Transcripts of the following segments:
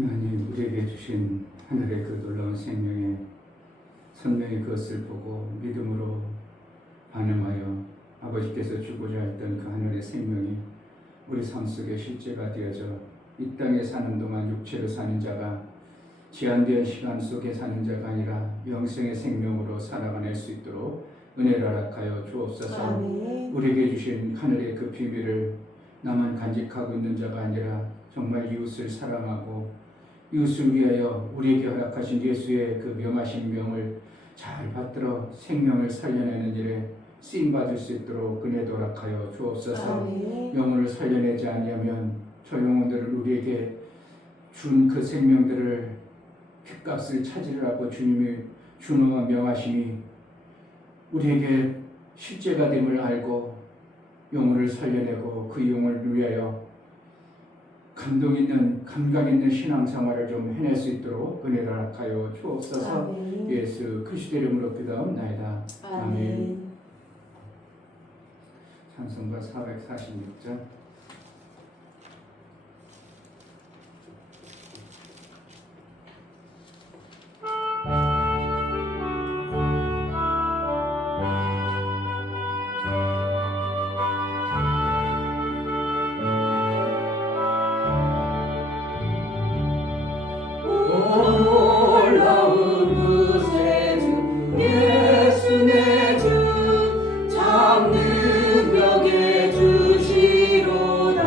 하나님 우리에게 주신 하늘의 그 놀라운 생명의 선명히 그것을 보고 믿음으로 반응하여 아버지께서 주고자 했던 그 하늘의 생명이 우리 삶 속에 실제가 되어져 이 땅에 사는 동안 육체로 사는 자가 제한된 시간 속에 사는 자가 아니라 영생의 생명으로 살아가낼 수 있도록 은혜를 허락하여 주옵소서. 아멘. 우리에게 주신 하늘의 그 비밀을 나만 간직하고 있는 자가 아니라 정말 이웃을 사랑하고 이웃을 위하여 우리에게 허락하신 예수의 그 명하신 명을 잘 받들어 생명을 살려내는 일에 쓰임받을 수 있도록 은혜도 허락하여 주옵소서. 아멘. 영혼을 살려내지 아니하면 저 영혼들을 우리에게 준 그 생명들을 핏값을 찾으라고 주님이 준호와 명하심이 우리에게 실제가 됨을 알고 영혼을 살려내고 그 영혼을 위하여 감동 있는 감각 있는 신앙생활을 좀 해낼 수 있도록 은혜를 허락하여 주옵소서. 아멘. 예수 그리스도 이름으로 기도하옵나이다. 아멘. 찬송가 446장. 놀라운 구세주 예수 내 주 참 능력의 주시로다.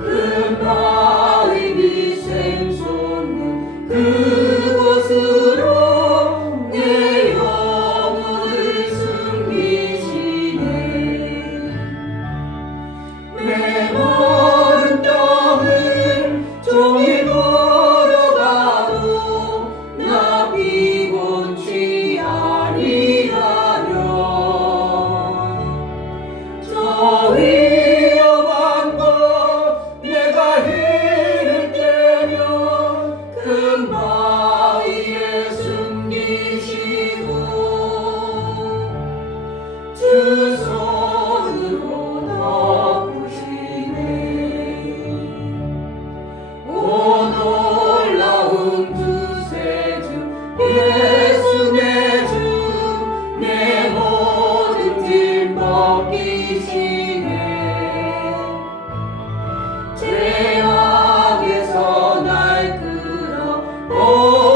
금바위 빛 샘솟는 그곳으로 내 영혼을 숨기시네. 내 마른 땅을 종일 걸어가도 나 피곤치 아니하려. 저 위험한 곳 내가 해를 떼면 큰 바위에 숨기시고 주 손으로 덮으시네. 오 놀라운 구세주 예수 내 주 내 모든 짐 벗기시네. 죄악에서 날 끌어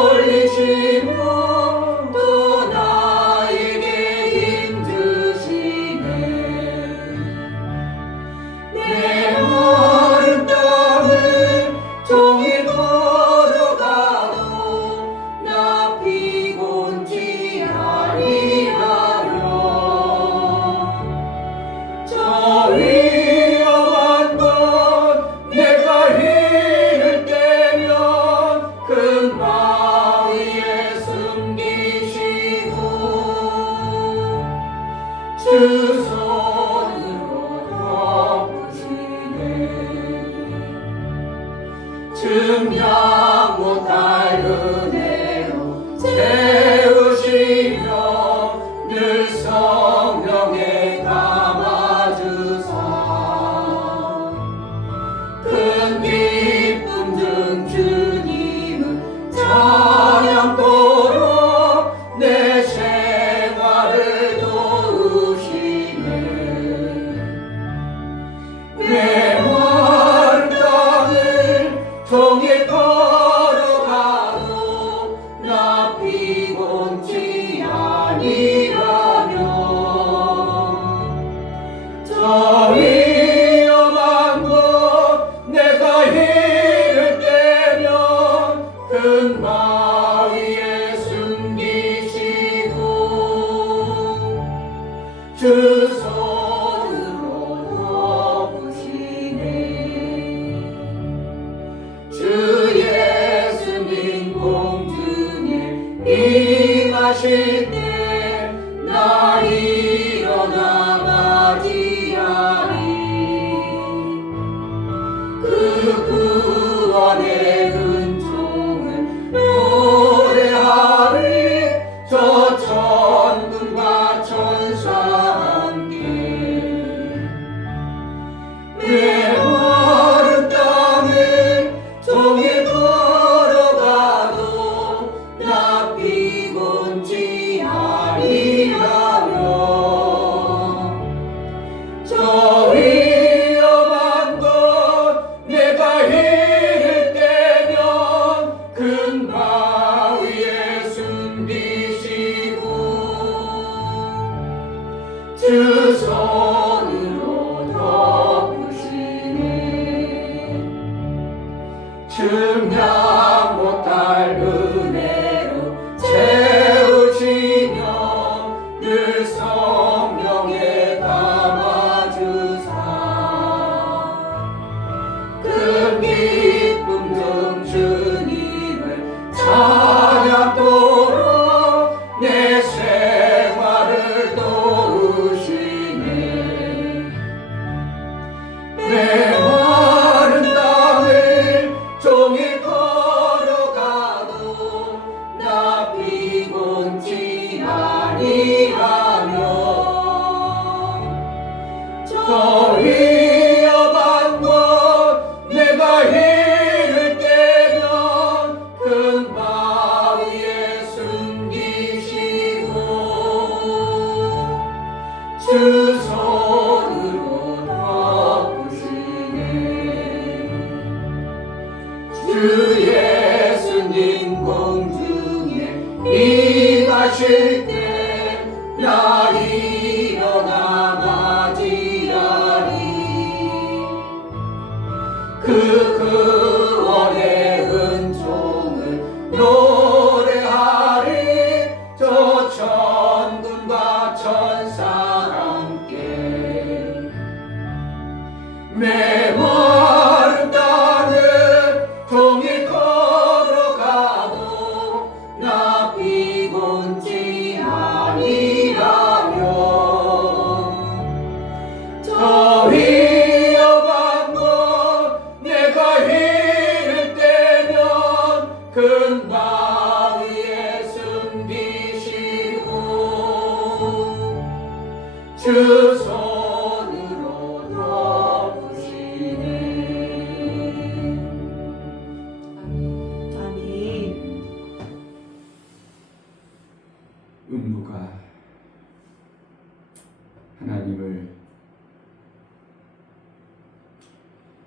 올리시며 또 나에게 힘 주시네. 내 마른 땅을 종일 걸어가도 나 피곤치 아니하려. 저 위험한 곳 내가 힘을 떼면 큰 바위에 숨기시고 주 손으로 덮으시네. 증량 못할 은혜로 채우시며 늘 성령에 감아주사 큰 기쁨 중 주님은 찬양토록 내 생활을 도우시네. 내 마른 땅을 종일 걸어가도 나 피곤치 아니하며. 저 위험한 곳 내가 힘을 떼면 큰 바위에 숨기시고 주 손으로 덮으시네. 주 예수님 공중에 임하실 때 나 일어나 맞이하리. 그 구원의 은총을 노래하리. 저 천군과 천사 함께 내 마른 땅을 주 예수님 공중에 임하실 때 나 일어나 맞이하리. 그 구원의 은총을 노래하리. 저 천군과 천사 함께 메마른 땅을 종일 걸어가도 나 피곤치 아니하며 저 위험한 곳 내가 이를 때면 금방 위에 숨기시고 주 손으로 덮으시네. 아멘. 음부가 하나님을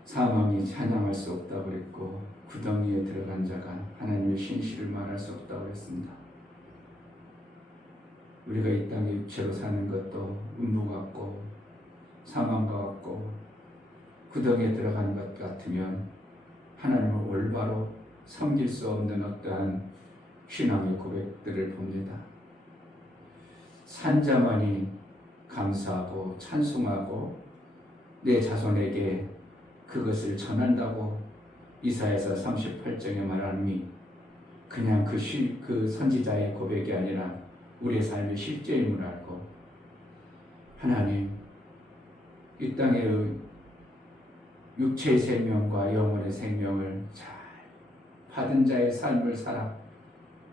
사망이 찬양할 수 없다고 그랬고 구덩이에 들어간 자가 하나님의 신실을 말할 수 없다고 그랬습니다. 우리가 이 땅에 육체로 사는 것도 음부 같고 사망과 같고 구덩이에 들어간 것 같으면 하나님을 올바로 섬길 수 없는 어떠한 신앙의 고백들을 봅니다. 산자만이 감사하고 찬송하고 내 자손에게 그것을 전한다고 이사야서 38장에 말하니 그냥 그 선지자의 고백이 아니라 우리의 삶의 실제임을 알고 하나님 이 땅의 육체의 생명과 영혼의 생명을 잘 받은 자의 삶을 살아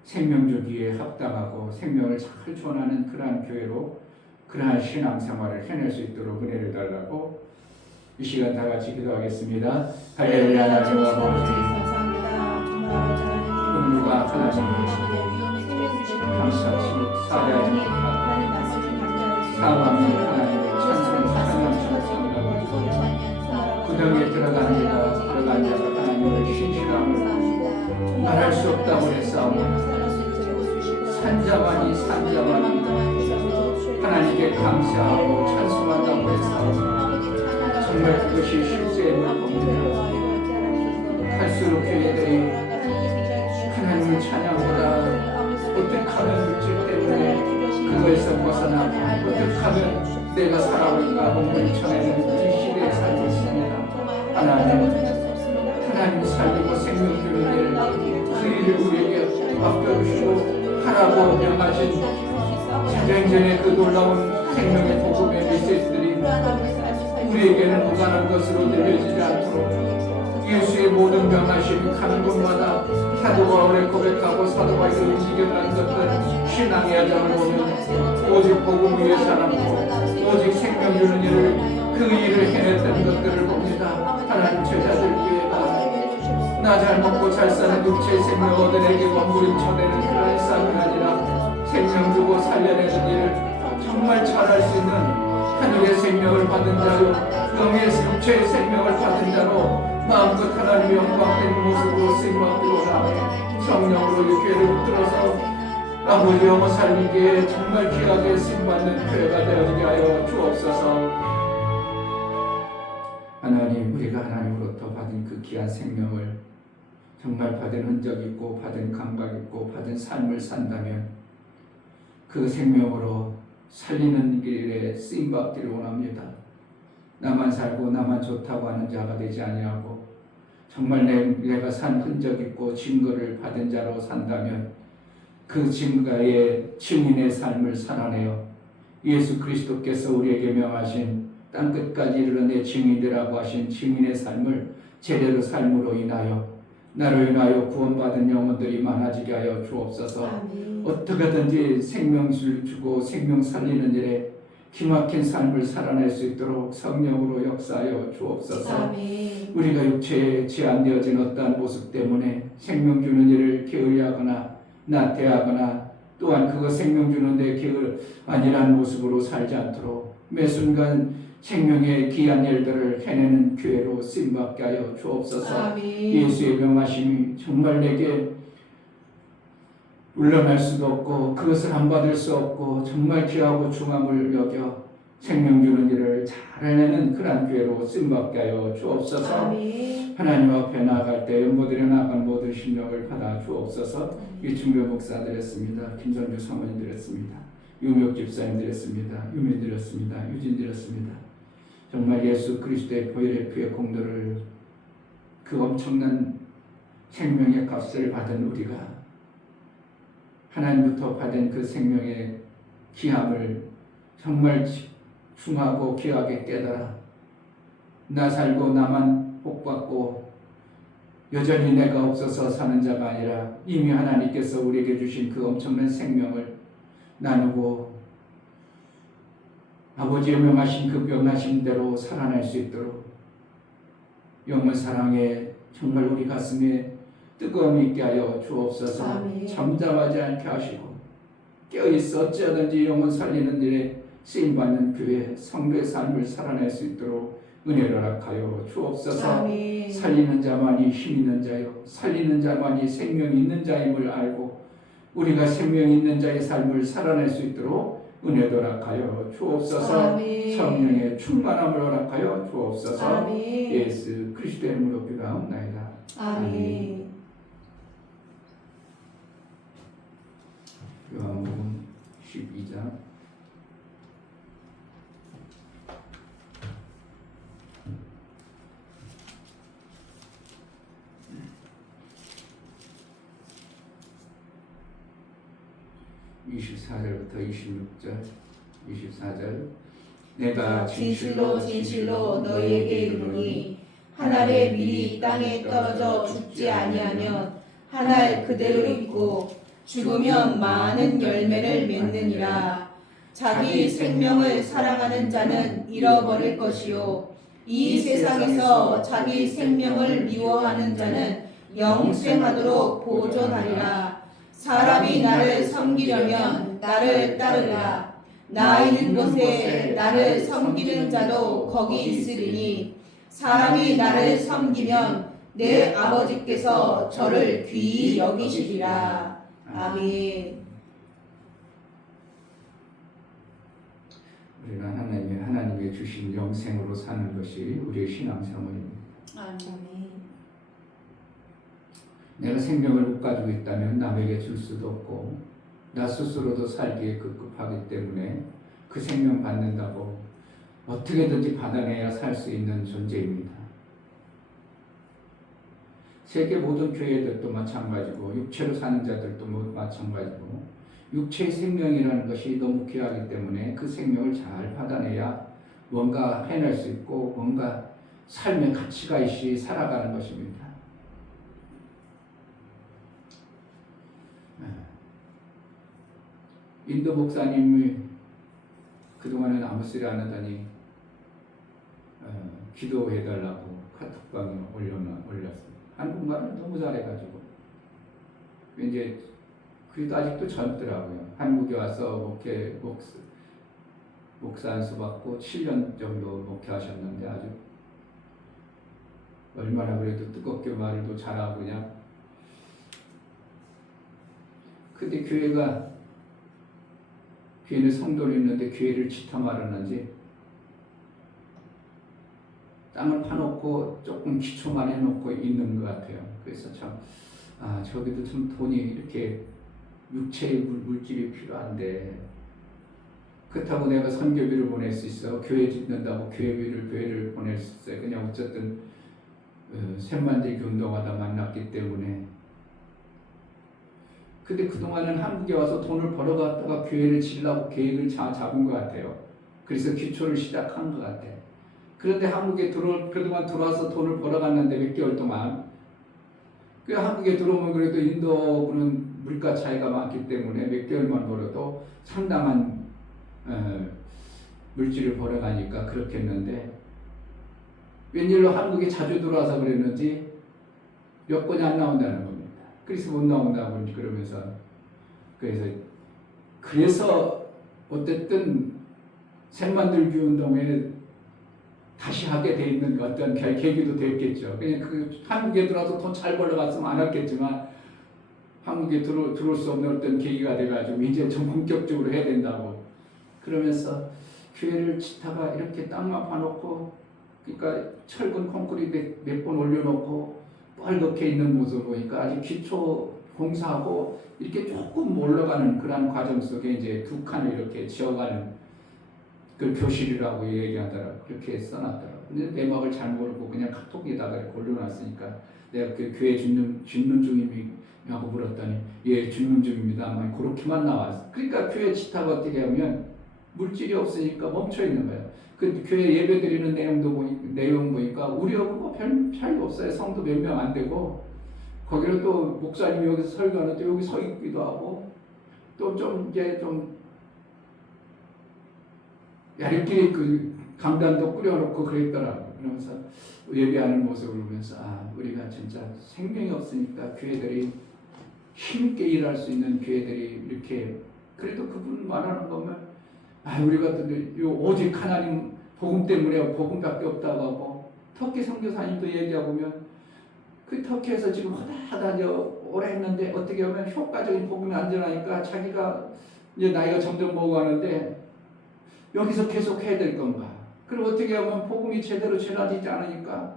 생명 주기에 합당하고 생명을 잘 전하는 그러한 교회로 그러한 신앙생활을 해낼 수 있도록 은혜를 달라고 이 시간 다 같이 기도하겠습니다. 할렐루야. 하나님 아버지 음부가 하나님을 감사하시고 사랑하십니다. 사방이 하나님을 찬송하고 구덩이에 들어간 자가 하나님의 신실함을 말할 수 없다고 했사오니 산자만이 하나님께 감사하고 찬송한다고 했사오니 정말 그것이 실제임을 봅니다. 갈수록 교회들이 하나님을 찬양보다 어떻게 하면 물질 때문에 그거에서 벗어나고 어떻게 하면 내가 살아올까 멍멍청해는 이 시대에 살고 있습니다. 하나님 살리고 생명 주는 일, 그 일을 우리에게 맡겨주시고 하라고 명하신 사도행전의 그 놀라운 생명의 복음의 메시지들이 우리에게는 무관한 것으로 들려지지 않도록 예수의 모든 명하심이 가는 곳마다 사도 바울의 고백하고 사도 바울의 움직여가는 것들 신앙의 여정을 보면 오직 복음 위에 살았고 오직 생명 주는 일을 그 일을 해냈던 것들을 봅니다. 하나님 제자들 교회가 나 잘 먹고 잘 사는 육체의 생명어들에게 원부림쳐내는 그런 삶이 아니라 생명 주고 살려내는 일을 정말 잘할 수 있는 하늘의 생명을 받은 자요 영의 육체의 생명을 받은 자로 마음껏 하나님의 영광된 모습으로 쓰임받기로라. 성령으로 이 교회를 붙들어서 아버지 영어 살리기에 정말 귀하게 쓰임받는 교회가 되어지게 하여 주옵소서. 하나님 우리가 하나님으로부터 받은 그 귀한 생명을 정말 받은 흔적 있고 받은 감각 있고 받은 삶을 산다면 그 생명으로 살리는 길에 쓰임받기를 원합니다. 나만 살고 나만 좋다고 하는 자가 되지 아니하고 정말 내가 산 흔적 있고 증거를 받은 자로 산다면 그 증거의 증인의 삶을 살아내어 예수 그리스도께서 우리에게 명하신 땅끝까지 이르러 증인이라고 하신 증인의 삶을 제대로 삶으로 인하여 나로 인하여 구원받은 영혼들이 많아지게 하여 주옵소서. 아멘. 어떻게든지 생명을 주고 생명 살리는 일에 기막힌 삶을 살아낼 수 있도록 성령으로 역사하여 주옵소서. 아멘. 우리가 육체에 제한되어진 어떠한 모습 때문에 생명 주는 일을 게을리하거나 나태하거나 또한 그거 생명 주는데 게을 아니란 모습으로 살지 않도록 매 순간 생명의 귀한 일들을 해내는 교회로 쓰임받게 하여 주옵소서. 아멘. 예수의 명하심이 정말 내게 물러날 수도 없고 그것을 안 받을 수 없고 정말 귀하고 중함을 여겨 생명 주는 일을 잘 해내는 그러한 교회로 쓰임받게 하여 주옵소서. 아멘. 하나님 앞에 나아갈 때 연보드려 나아간 모든 심령을 받아 주옵소서. 이충배 목사 드렸습니다. 김선주 사모님 드렸습니다. 유명 집사님 드렸습니다. 유민 드렸습니다. 유진 드렸습니다. 정말 예수 그리스도의 보혈의 피의 공로를 그 엄청난 생명의 값을 받은 우리가 하나님부터 받은 그 생명의 귀함을 정말 중하고 귀하게 깨달아 나 살고 나만 복받고 여전히 내가 없어서 사는 자가 아니라 이미 하나님께서 우리에게 주신 그 엄청난 생명을 나누고 아버지의 명하신 그 명하심대로 살아날 수 있도록 영원 사랑에 정말 우리 가슴에 뜨거움이 있게 하여 주옵소서. 아멘. 잠잠하지 않게 하시고 깨어있어 어찌하든지 영혼 살리는 일에 쓰임받는 교회 성도의 삶을 살아낼 수 있도록 은혜를 허락하여 주옵소서. 아멘. 살리는 자만이 힘 있는 자요 살리는 자만이 생명이 있는 자임을 알고 우리가 생명이 있는 자의 삶을 살아낼 수 있도록 은혜를 허락하여 주옵소서. 아멘. 성령의 충만함을 허락하여 주옵소서. 아멘. 예수 그리스도의 이름으로 기도하옵나이다. 아멘. 요한복음 12장 24절부터 26절 24절 내가 진실로 진실로 너희에게 이르노니 한 알의 밀이 땅에 떨어져 죽지 아니하면 한 알 그대로 있고 죽으면 많은 열매를 맺느니라. 자기 생명을 사랑하는 자는 잃어버릴 것이요 이 세상에서 자기 생명을 미워하는 자는 영생하도록 보존하리라. 사람이 나를 섬기려면 나를 따르라. 나 있는 곳에 나를 섬기는 자도 거기 있으리니 사람이 나를 섬기면 내 아버지께서 저를 귀히 여기시리라. 아멘. 우리가 하나님의 주신 영생으로 사는 것이 우리의 신앙생활입니다. 아멘. 내가 생명을 못 가지고 있다면 남에게 줄 수도 없고 나 스스로도 살기에 급급하기 때문에 그 생명 받는다고 어떻게든지 받아내야 살 수 있는 존재입니다. 세계 모든 교회들도 마찬가지고 육체로 사는 자들도 마찬가지고 육체의 생명이라는 것이 너무 귀하기 때문에 그 생명을 잘 받아내야 뭔가 해낼 수 있고 뭔가 삶의 가치가 있이 살아가는 것입니다. 인도 목사님이 그동안은 아무 소리 안 하더니 기도해달라고 카톡방에 올렸어요. 한국말을 너무 잘해가지고 이제 그래도 아직도 젊더라고요. 한국에 와서 목사 안수 받고 7년 정도 목회하셨는데 아주 얼마나 그래도 뜨겁게 말도 잘하고 그냥. 근데 교회는 성도를 있는데 교회를 지타 말았는지 땅을 파놓고 조금 기초만 해놓고 있는 것 같아요. 그래서 참 저기도 참 돈이 이렇게 육체의 물질이 필요한데 그렇다고 내가 선교비를 보낼 수 있어? 교회 짓는다고 교회를 보낼 수 있어요? 그냥 어쨌든 샘만들기 운동하다 만났기 때문에. 근데 그동안은 한국에 와서 돈을 벌어갔다가 교회를 지으려고 계획을 잡은 것 같아요. 그래서 기초를 시작한 것 같아요. 그런데 한국에 그동안 들어와서 돈을 벌어갔는데 몇 개월 동안 그 한국에 들어오면 그래도 인도분은 물가 차이가 많기 때문에 몇 개월만 벌어도 상당한 물질을 벌어가니까 그렇겠는데 웬일로 한국에 자주 들어와서 그랬는지 몇 건이 안 나온다는 겁니다. 그래서 못 나온다고 그러면서 그래서 어쨌든 샘만들기 운동에 다시 하게 돼 있는 어떤 계기도 됐겠죠. 그냥 그 한국에 들어와서 돈 잘 벌러갔으면 안 했겠지만 한국에 들어올 수 없는 어떤 계기가 돼가지고 이제 좀 본격적으로 해야 된다고. 그러면서 교회를 짓다가 이렇게 땅만 파놓고, 그러니까 철근 콘크리트 몇 번 올려놓고 뻘겋게 있는 모습 보니까 아직 기초 공사하고 이렇게 조금 올라가는 그런 과정 속에 이제 두 칸을 이렇게 지어가는 그 교실이라고 얘기하더라고. 그렇게 써놨더라고. 근데 내막을 잘 모르고 그냥 카톡에다가 이렇게 올려놨으니까 내가 그 교회 짓는 중이냐고 물었더니 예, 짓는 중입니다. 아마 그렇게만 나왔어. 그러니까 교회 짓다가 어떻게 하면 물질이 없으니까 멈춰 있는 거예요. 그 교회 예배 드리는 내용 보니까 우리하고 뭐 별 차이가 없어요. 성도 몇 명 안 되고, 거기를 또 목사님이 여기서 설교하는데 여기 서 있기도 하고, 또 좀 이제 좀 야리끼리 그 강단도 꾸려놓고 그랬더라고. 그러면서 예배하는 모습을 보면서 아, 우리가 진짜 생명이 없으니까 교회들이 힘있게 일할 수 있는 교회들이 이렇게, 그래도 그분 말하는 거면 아, 우리가 오직 하나님 복음 때문에 복음밖에 없다고 하고, 터키 선교사님도 얘기하고 보면 그 터키에서 지금 하다 오래 했는데 어떻게 하면 효과적인 복음이 안 전하니까 자기가 이제 나이가 점점 먹어가는데 여기서 계속 해야 될 건가? 그럼 어떻게 하면 복음이 제대로 전하지지 않으니까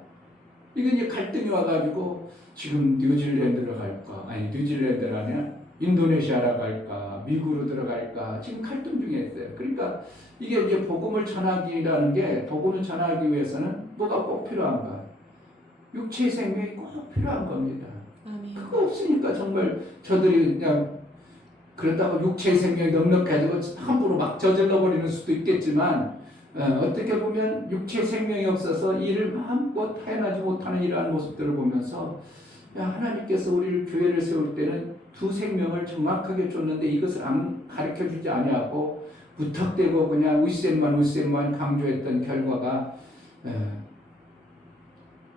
이게 이제 갈등이 와가지고 지금 뉴질랜드로 갈까? 아니 뉴질랜드가 아니라 인도네시아로 갈까? 미국으로 들어갈까? 지금 갈등 중에 있어요. 그러니까 이게 이제 복음을 전하기라는 게, 복음을 전하기 위해서는 뭐가 꼭 필요한가? 육체의 생명이 꼭 필요한 겁니다. 아멘. 그거 없으니까 정말 저들이 그냥 그렇다고 육체의 생명이 넉넉해지고 함부로 막 저질러 버리는 수도 있겠지만, 어떻게 보면 육체의 생명이 없어서 일을 마음껏 해나지 못하는 이러한 모습들을 보면서 하나님께서 우리를 교회를 세울 때는 두 생명을 정확하게 줬는데 이것을 안 가르쳐주지 아니하고 무턱대고 그냥 으셈만 강조했던 결과가,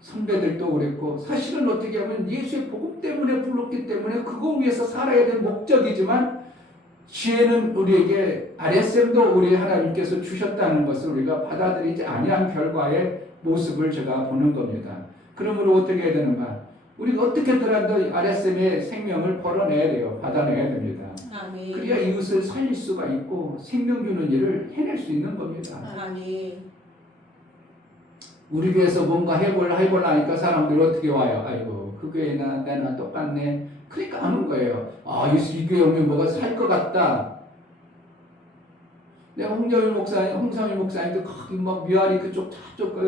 선배들도 그랬고, 사실은 어떻게 하면 예수의 복음 때문에 불렀기 때문에 그거 위해서 살아야 될 목적이지만, 지혜는 우리에게 RSM도 우리 하나님께서 주셨다는 것을 우리가 받아들이지 아니한 결과의 모습을 제가 보는 겁니다. 그러므로 어떻게 해야 되는가? 우리가 어떻게더라도 RSM의 생명을 벌어내야 돼요. 받아내야 됩니다. 아멘. 그래야 이웃을 살릴 수가 있고 생명 주는 일을 해낼 수 있는 겁니다. 아멘. 우리 교회에서 뭔가 해볼라 하니까 사람들이 어떻게 와요? 아이고, 그 교회나 나랑 똑같네. 그러니까 하는 거예요. 아, 이 교회 오면 뭐가 살 것 같다. 내가 홍성일 목사님도 거기 막 위아리 그쪽 저쪽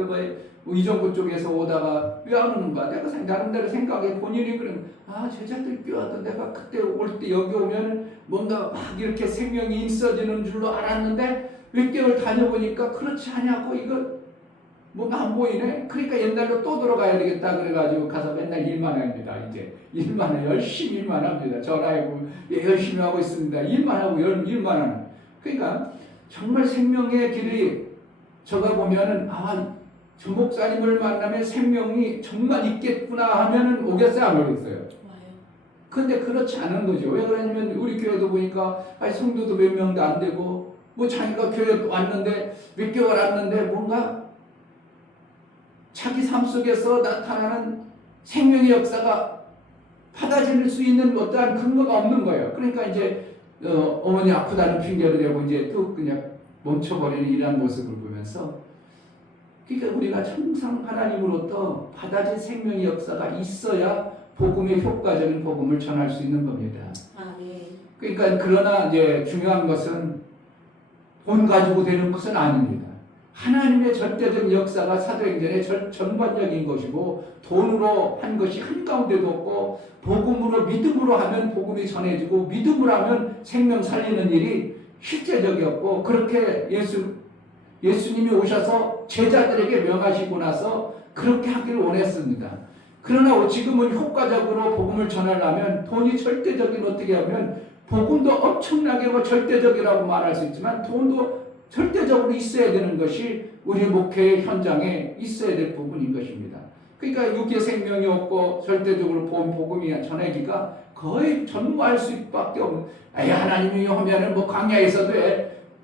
이정부 쪽에서 오다가 왜 안 오는 거야? 내가 나름대로 생각해 본인이 그러면 아, 제자들 교회도 내가 그때 올 때 여기 오면 뭔가 막 이렇게 생명이 있어지는 줄로 알았는데 몇 개월 다녀보니까 그렇지 않냐고, 이거 뭔가 안 보이네. 그러니까 옛날로 또 들어가야 되겠다 그래가지고 가서 맨날 일만 합니다. 이제 일만 해, 열심히 일만 합니다. 전화하고 열심히 하고 있습니다. 일만 하고 일만 하는. 그러니까 정말 생명의 길이 저가 보면은 아, 저 목사님을 만나면 생명이 정말 있겠구나 하면은 오겠어요, 안 오겠어요? 근데 그렇지 않은 거죠. 왜 그러냐면 우리 교회도 보니까 아니 성도도 몇 명도 안 되고 뭐 자기가 교회 왔는데 몇 개월 왔는데 뭔가 자기 삶 속에서 나타나는 생명의 역사가 받아들일 수 있는 어떠한 근거가 없는 거예요. 그러니까 이제 어머니 아프다는 핑계를 대고 이제 또 그냥 멈춰버리는 이러한 모습을 보면서, 그러니까 우리가 항상 하나님으로부터 받아진 생명의 역사가 있어야 복음의 효과적인 복음을 전할 수 있는 겁니다. 아멘. 그러니까 그러나 이제 중요한 것은 돈 가지고 되는 것은 아닙니다. 하나님의 절대적 역사가 사도행전의 전반적인 것이고, 돈으로 한 것이 한가운데도 없고, 복음으로 믿음으로 하면 복음이 전해지고, 믿음으로 하면 생명 살리는 일이 실제적이었고, 그렇게 예수님이 오셔서 제자들에게 명하시고 나서 그렇게 하기를 원했습니다. 그러나 지금은 효과적으로 복음을 전하려면 돈이 절대적인, 어떻게 하면 복음도 엄청나게 절대적이라고 말할 수 있지만 돈도 절대적으로 있어야 되는 것이 우리 목회의 현장에 있어야 될 부분인 것입니다. 그러니까 육의 생명이 없고 절대적으로 복음이 전하기가 거의 전무할 수밖에 없는. 하나님이 하면은 뭐 광야에서도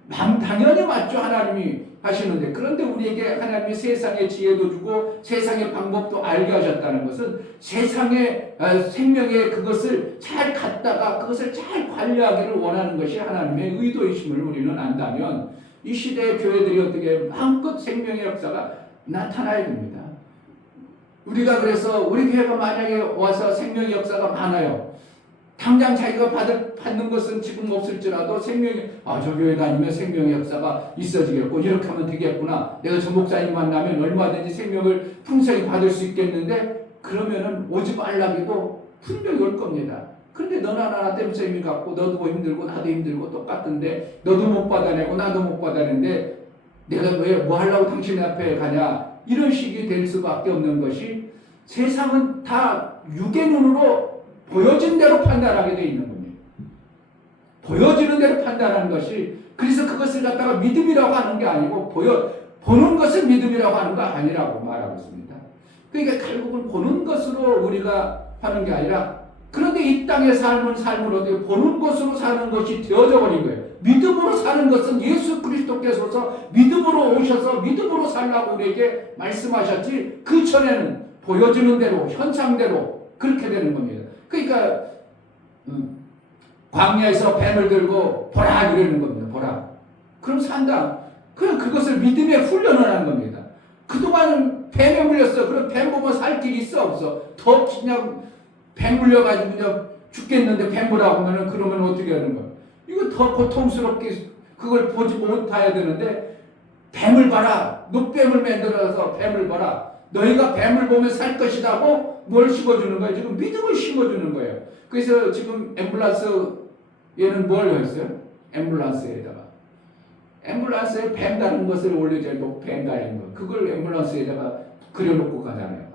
당연히 맞죠. 하나님이 하시는데, 그런데 우리에게 하나님이 세상의 지혜도 주고 세상의 방법도 알게 하셨다는 것은 세상의 생명의 그것을 잘 갖다가 그것을 잘 관리하기를 원하는 것이 하나님의 의도이심을 우리는 안다면 이 시대의 교회들이 어떻게 마음껏 생명의 역사가 나타나야 됩니다. 우리가 그래서 우리 교회가 만약에 와서 생명의 역사가 많아요. 당장 자기가 받는 것은 지금 없을지라도 생명의, 저 교회 다니면 생명의 역사가 있어지겠고, 이렇게 하면 되겠구나. 내가 저 목사님 만나면 얼마든지 생명을 풍성히 받을 수 있겠는데, 그러면은 오지 말라기도 분명히 올 겁니다. 그런데 너나 나나 땜쌤이 갖고, 너도 힘들고, 나도 힘들고, 똑같은데, 너도 못 받아내고, 나도 못 받아내는데, 내가 왜 뭐 하려고 당신 앞에 가냐? 이런 식이 될 수밖에 없는 것이, 세상은 다 육의 눈으로 보여진 대로 판단하게 되어 있는 겁니다. 보여지는 대로 판단하는 것이, 그래서 그것을 갖다가 믿음이라고 하는 게 아니고 보는 것을 믿음이라고 하는 거 아니라고 말하고 있습니다. 그러니까 결국은 보는 것으로 우리가 하는 게 아니라, 그런데 이 땅의 삶은 삶을 어떻게 보는 것으로 사는 것이 되어져 버린 거예요. 믿음으로 사는 것은 예수 그리스도께서 믿음으로 오셔서 믿음으로 살라고 우리에게 말씀하셨지, 그 전에는 보여지는 대로 현상대로 그렇게 되는 겁니다. 그러니까 광야에서 뱀을 들고 보라 이러는 겁니다. 보라. 그럼 산다. 그것을 믿음의 훈련을 하는 겁니다. 그동안은 뱀에 물렸어. 그럼 뱀 보면 살 길이 있어 없어? 더 그냥 뱀 물려가지고 그냥 죽겠는데 뱀 보라고 하면은, 그러면 어떻게 하는 거야? 이거 더 고통스럽게 그걸 보지 못해야 되는데, 뱀을 봐라. 늑뱀을 만들어서 뱀을 봐라. 너희가 뱀을 보면 살 것이라고 뭘 심어주는 거예요? 지금 믿음을 심어주는 거예요. 그래서 지금 앰뷸런스에는 뭘 했어요? 앰뷸런스에 뱀 다른 것을 올려줘요. 뱀 달린 거. 그걸 앰뷸런스에다가 그려놓고 가잖아요.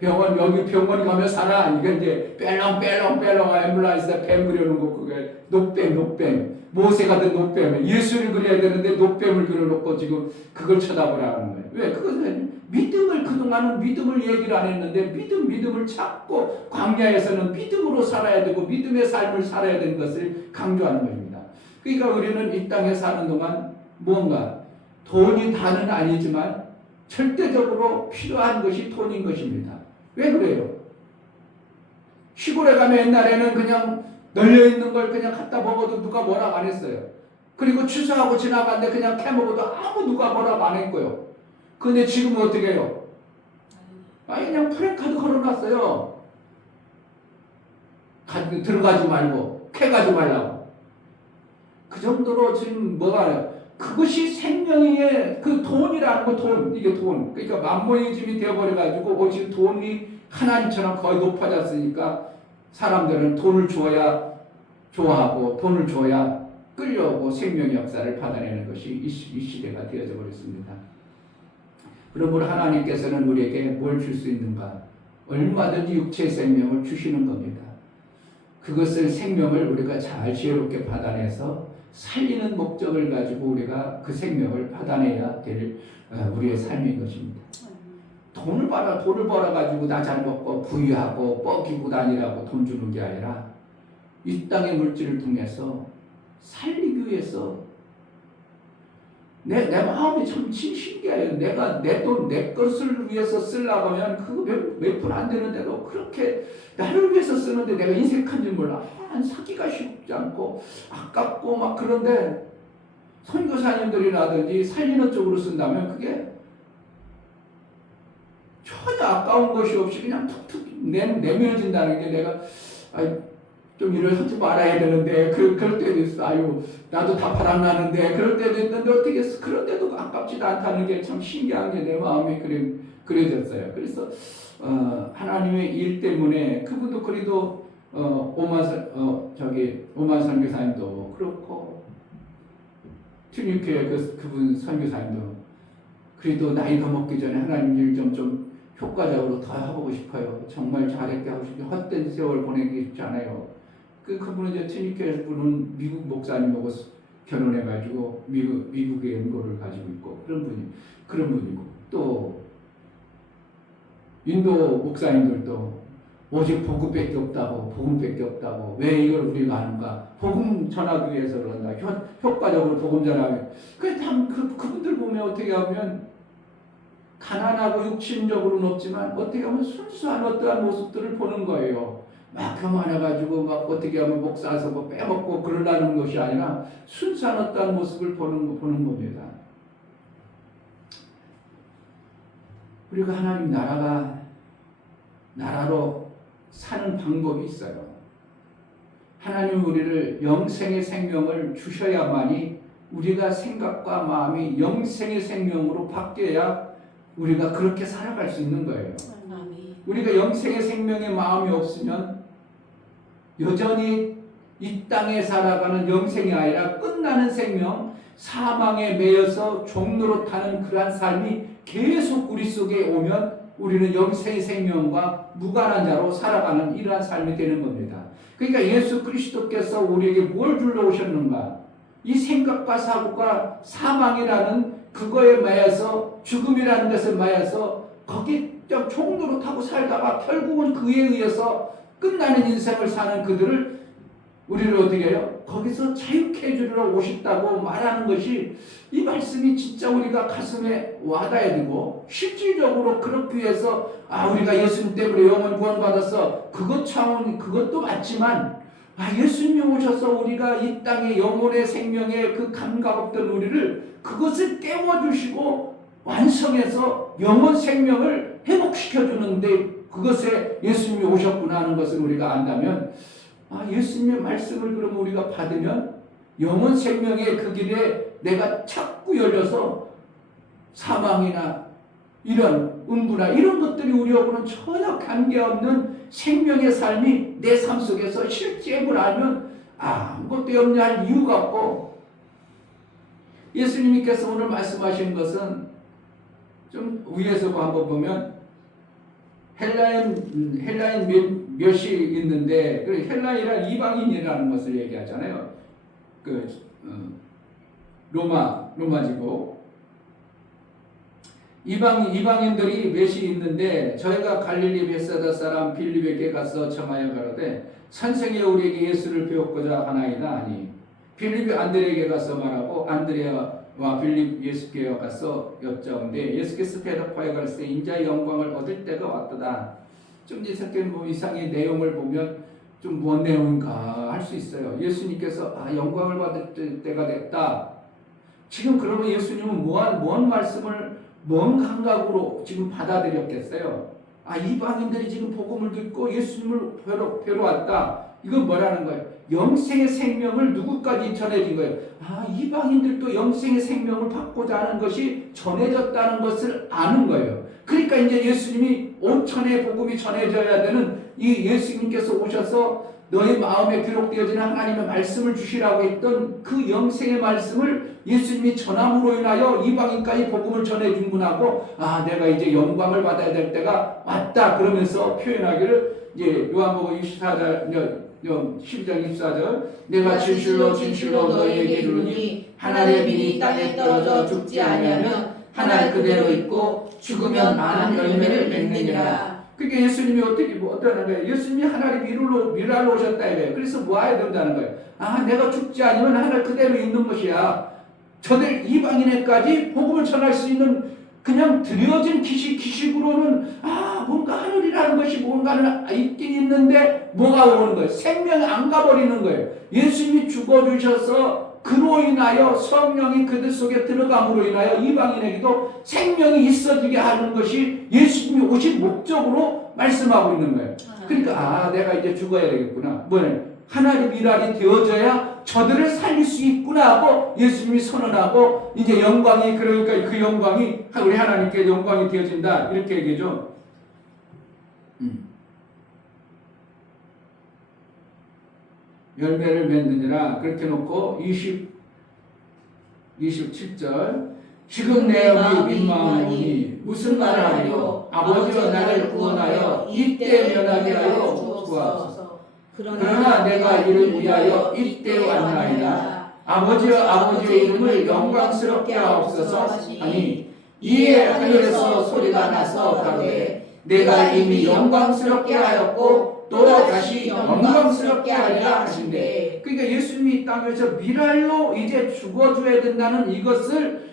병원, 여기 병원 가면 살아. 이게 이제 뺄렁 앰뷸런스에 뱀 그려놓은 거, 그게 녹뱀. 모세가 된 녹뱀. 예수를 그려야 되는데 녹뱀을 그려놓고 지금 그걸 쳐다보라는 거예요. 왜? 그것은 믿음을, 그동안은 믿음을 얘기를 안 했는데, 믿음을 찾고, 광야에서는 믿음으로 살아야 되고, 믿음의 삶을 살아야 되는 것을 강조하는 것입니다. 그러니까 우리는 이 땅에 사는 동안 무언가, 돈이 다는 아니지만, 절대적으로 필요한 것이 돈인 것입니다. 왜 그래요? 시골에 가면 옛날에는 그냥 널려있는 걸 그냥 갖다 먹어도 누가 뭐라고 안 했어요. 그리고 취소하고 지나갔는데 그냥 캐먹어도 누가 뭐라고 안 했고요. 근데 지금은 어떻게 해요? 그냥 프랜카드 걸어놨어요. 들어가지 말고, 캐가지 말라고. 그 정도로 지금 그것이 생명의 그 돈이라는 거, 이게 돈. 그러니까 만모니즘이 되어버려가지고, 오직 돈이 하나님처럼 거의 높아졌으니까, 사람들은 돈을 줘야 좋아하고, 돈을 줘야 끌려오고 생명의 역사를 받아내는 것이 이 시대가 되어져 버렸습니다. 그러므로 하나님께서는 우리에게 뭘 줄 수 있는가? 얼마든지 육체의 생명을 주시는 겁니다. 그것을, 생명을 우리가 잘 지혜롭게 받아내서 살리는 목적을 가지고 우리가 그 생명을 받아내야 될 우리의 삶인 것입니다. 돈을 벌어가지고 나 잘 먹고 부유하고 뻐기고 다니라고 돈 주는 게 아니라, 이 땅의 물질을 통해서 살리기 위해서, 내 마음이 참 신기해요. 내가 내 돈, 내 것을 위해서 쓰려고 하면 그거 몇 푼 안 되는데도 그렇게 나를 위해서 쓰는데 내가 인색한 줄 몰라. 사기가 쉽지 않고 아깝고 막. 그런데 선교사님들이라든지 살리는 쪽으로 쓴다면 그게 전혀 아까운 것이 없이 그냥 툭툭 내밀어진다는 게, 내가 좀 일을 하지 말아야 되는데, 그럴 때도 있어. 나도 다 바람나는데, 그럴 때도 있는데, 어떻게, 그런데도 아깝지도 않다는 게 참 신기한 게 내 마음에 그려졌어요. 그래서, 하나님의 일 때문에, 그분도 그래도, 오만 선교사님도 그렇고, 튜닝교회 그분 선교사님도, 그래도 나이가 먹기 전에 하나님 일 좀 효과적으로 더 해보고 싶어요. 정말 잘했게 하고 싶어요. 헛된 세월 보내기 쉽지 않아요. 그분은 이제 튜닝교회 분은 미국 목사님하고 결혼해가지고 미국의 연고를 가지고 있고, 그런 분이고, 또 인도 목사님들도 오직 복음밖에 없다고, 복음밖에 없다고. 왜 이걸 우리가 하는가? 복음 전하기 위해서 그런다. 효과적으로 복음 전하기. 그분들 보면 어떻게 하면 가난하고 육신적으로는 없지만 어떻게 하면 순수한 어떠한 모습들을 보는 거예요. 막 교만해가지고 막 어떻게 하면 목사서 뭐 빼먹고 그러려는 것이 아니라 순수한 어떠한 모습을 보는 겁니다. 우리가 하나님 나라로 사는 방법이 있어요. 하나님 우리를 영생의 생명을 주셔야만이 우리가 생각과 마음이 영생의 생명으로 바뀌어야 우리가 그렇게 살아갈 수 있는 거예요. 우리가 영생의 생명의 마음이 없으면 여전히 이 땅에 살아가는 영생이 아니라 끝나는 생명, 사망에 매여서 종로로 타는 그러한 삶이 계속 우리 속에 오면 우리는 영생의 생명과 무관한 자로 살아가는 이러한 삶이 되는 겁니다. 그러니까 예수 그리스도께서 우리에게 뭘 주러 오셨는가? 이 생각과 사고가 사망이라는 그거에 매여서 죽음이라는 것에 매여서 거기 종로로 타고 살다가 결국은 그에 의해서 끝나는 인생을 사는 그들을 우리를 어떻게 해요? 거기서 자유케 해주려 오셨다고 말하는 것이 이 말씀이 진짜 우리가 가슴에 와닿아야 되고 실질적으로 그렇기 위해서 우리가 예수님 때문에 영원 구원받아서 그것도 맞지만 예수님이 오셔서 우리가 이 땅의 영혼의 생명의 그 감각 없던 우리를 그것을 깨워주시고 완성해서 영혼 생명을 회복시켜주는데 그것에 예수님이 오셨구나 하는 것을 우리가 안다면 예수님의 말씀을 그러면 우리가 받으면 영혼 생명의 그 길에 내가 자꾸 열려서 사망이나 이런 음부나 이런 것들이 우리하고는 전혀 관계없는 생명의 삶이 내 삶 속에서 실제임을 알면 아무것도 염려할 이유가 없고 예수님께서 오늘 말씀하신 것은 좀 위에서 한번 보면 헬라인 몇이 있는데 헬라인이란 이방인이라는 것을 얘기하잖아요. 로마지고 이방인들이 몇이 있는데 저희가 갈릴리 베사다 사람 빌립에게 가서 청하여 가로되 선생이 우리에게 예수를 배웠고자 하나이다 하니 빌립이 안드레에게 가서 말하고 안드레와 빌립 예수께 가서 여짜온데 예수께서 대답하여 가로되 인자의 영광을 얻을 때가 왔도다. 좀 이상의 내용을 보면 좀 뭔 내용인가 할 수 있어요. 예수님께서 영광을 받을 때가 됐다. 지금 그러면 예수님은 뭔 말씀을 뭔 감각으로 지금 받아들였겠어요? 이방인들이 지금 복음을 듣고 예수님을 뵈러 왔다. 이건 뭐라는 거예요? 영생의 생명을 누구까지 전해진 거예요? 이방인들도 영생의 생명을 받고자 하는 것이 전해졌다는 것을 아는 거예요. 그러니까 이제 예수님이 온천의 복음이 전해져야 되는 이 예수님께서 오셔서 너의 마음에 기록되어지는 하나님의 말씀을 주시라고 했던 그 영생의 말씀을 예수님이 전함으로 인하여 이방인까지 복음을 전해준 분하고 내가 이제 영광을 받아야 될 때가 왔다 그러면서 표현하기를 이제 요한복음 12장 24절 내가 진실로 너희에게 이르노니 한 알의 밀이 땅에 떨어져 죽지 아니하면 한 알 그대로 있고 죽으면 많은 열매를 맺느니라. 그러니까 예수님이 어떠는 거예요? 예수님이 하나님 밀알로 오셨다 이거예요. 그래서 뭐 해야 된다는 거예요? 내가 죽지 않으면 하늘 그대로 있는 것이야. 저들 이방인에까지 복음을 전할 수 있는 그냥 드려진 기식으로는 뭔가 하늘이라는 것이 뭔가는 있긴 있는데 뭐가 오는 거예요? 생명이 안 가버리는 거예요. 예수님이 죽어주셔서 그로 인하여 성령이 그들 속에 들어감으로 인하여 이방인에게도 생명이 있어지게 하는 것이 예수님이 오신 목적으로 말씀하고 있는 거예요. 그러니까 내가 이제 죽어야 되겠구나. 하나님 밀알이 되어져야 저들을 살릴 수 있구나 하고 예수님이 선언하고 이제 영광이 그러니까 그 영광이 우리 하나님께 영광이 되어진다 이렇게 얘기죠. 열매를 맺느니라 그렇게 놓고 27절 지금 내 마음이 민망하오니 무슨 말을 하리요 아버지여 나를 구원하여 이때 면하게 하여 주옵소서. 그러나 내가 이를 위하여 이때 왔나이다. 아버지의 이름을 영광스럽게 하옵소서 하니 이에 하늘에서 소리가 나서 가로되 내가 이미 영광스럽게 하였고 또 다시 영광스럽게 하리라 하신대. 그러니까 예수님이 이 땅에서 미랄로 이제 죽어줘야 된다는 이것을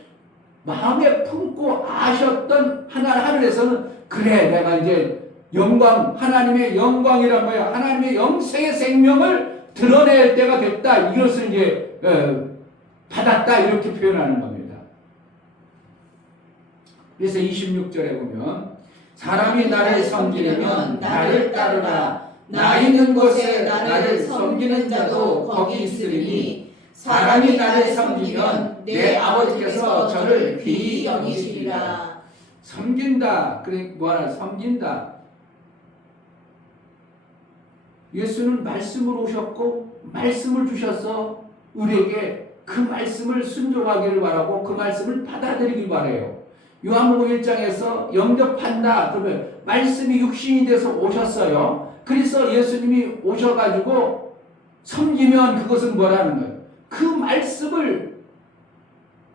마음에 품고 아셨던 하늘에서는 그래 내가 이제 영광 하나님의 영광이란 거야. 하나님의 영생의 생명을 드러낼 때가 됐다. 이것을 이제 받았다 이렇게 표현하는 겁니다. 그래서 26절에 보면 사람이 나를 섬기려면 나를 따르라. 나 있는 곳에 나를 섬기는 자도 거기 있으리니 사람이 나를 섬기면 내 아버지께서 저를 귀히 여기시리라. 섬긴다. 그래 뭐하나 섬긴다. 예수는 말씀으로 오셨고 말씀을 주셔서 우리에게 그 말씀을 순종하기를 바라고 그 말씀을 받아들이길 바라요. 요한복음 1장에서 영접한다 그러면 말씀이 육신이 돼서 오셨어요. 그래서 예수님이 오셔가지고 섬기면 그것은 뭐라는 거예요? 그 말씀을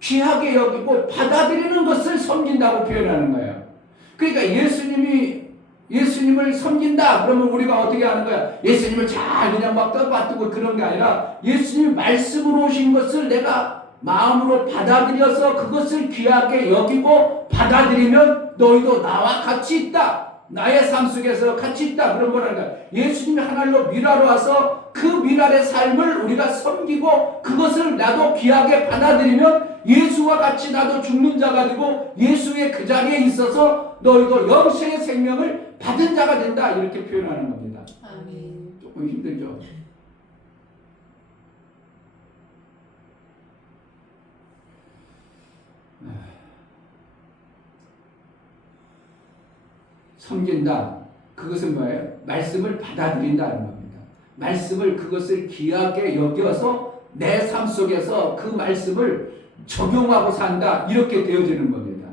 귀하게 여기고 받아들이는 것을 섬긴다고 표현하는 거예요. 그러니까 예수님을 섬긴다 그러면 우리가 어떻게 하는 거야? 예수님을 잘 그냥 막 떠받들고 그런 게 아니라 예수님이 말씀으로 오신 것을 내가 마음으로 받아들여서 그것을 귀하게 여기고 받아들이면 너희도 나와 같이 있다. 나의 삶 속에서 같이 있다. 그런 거라는 거야. 예수님이 하늘로 미라로 와서 그 미랄의 삶을 우리가 섬기고 그것을 나도 귀하게 받아들이면 예수와 같이 나도 죽는 자가 되고 예수의 그 자리에 있어서 너희도 영생의 생명을 받은 자가 된다. 이렇게 표현하는 겁니다. 아멘. 조금 힘들죠. 섬긴다. 그것은 뭐예요? 말씀을 받아들인다는 겁니다. 말씀을 그것을 귀하게 여겨서 내 삶 속에서 그 말씀을 적용하고 산다. 이렇게 되어지는 겁니다.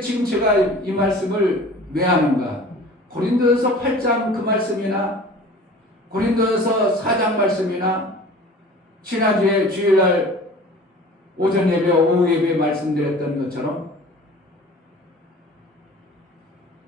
지금 제가 이 말씀을 왜 하는가? 고린도전서 8장 그 말씀이나 고린도전서 4장 말씀이나 지난주에 주일날 오전 예배, 오후 예배 말씀드렸던 것처럼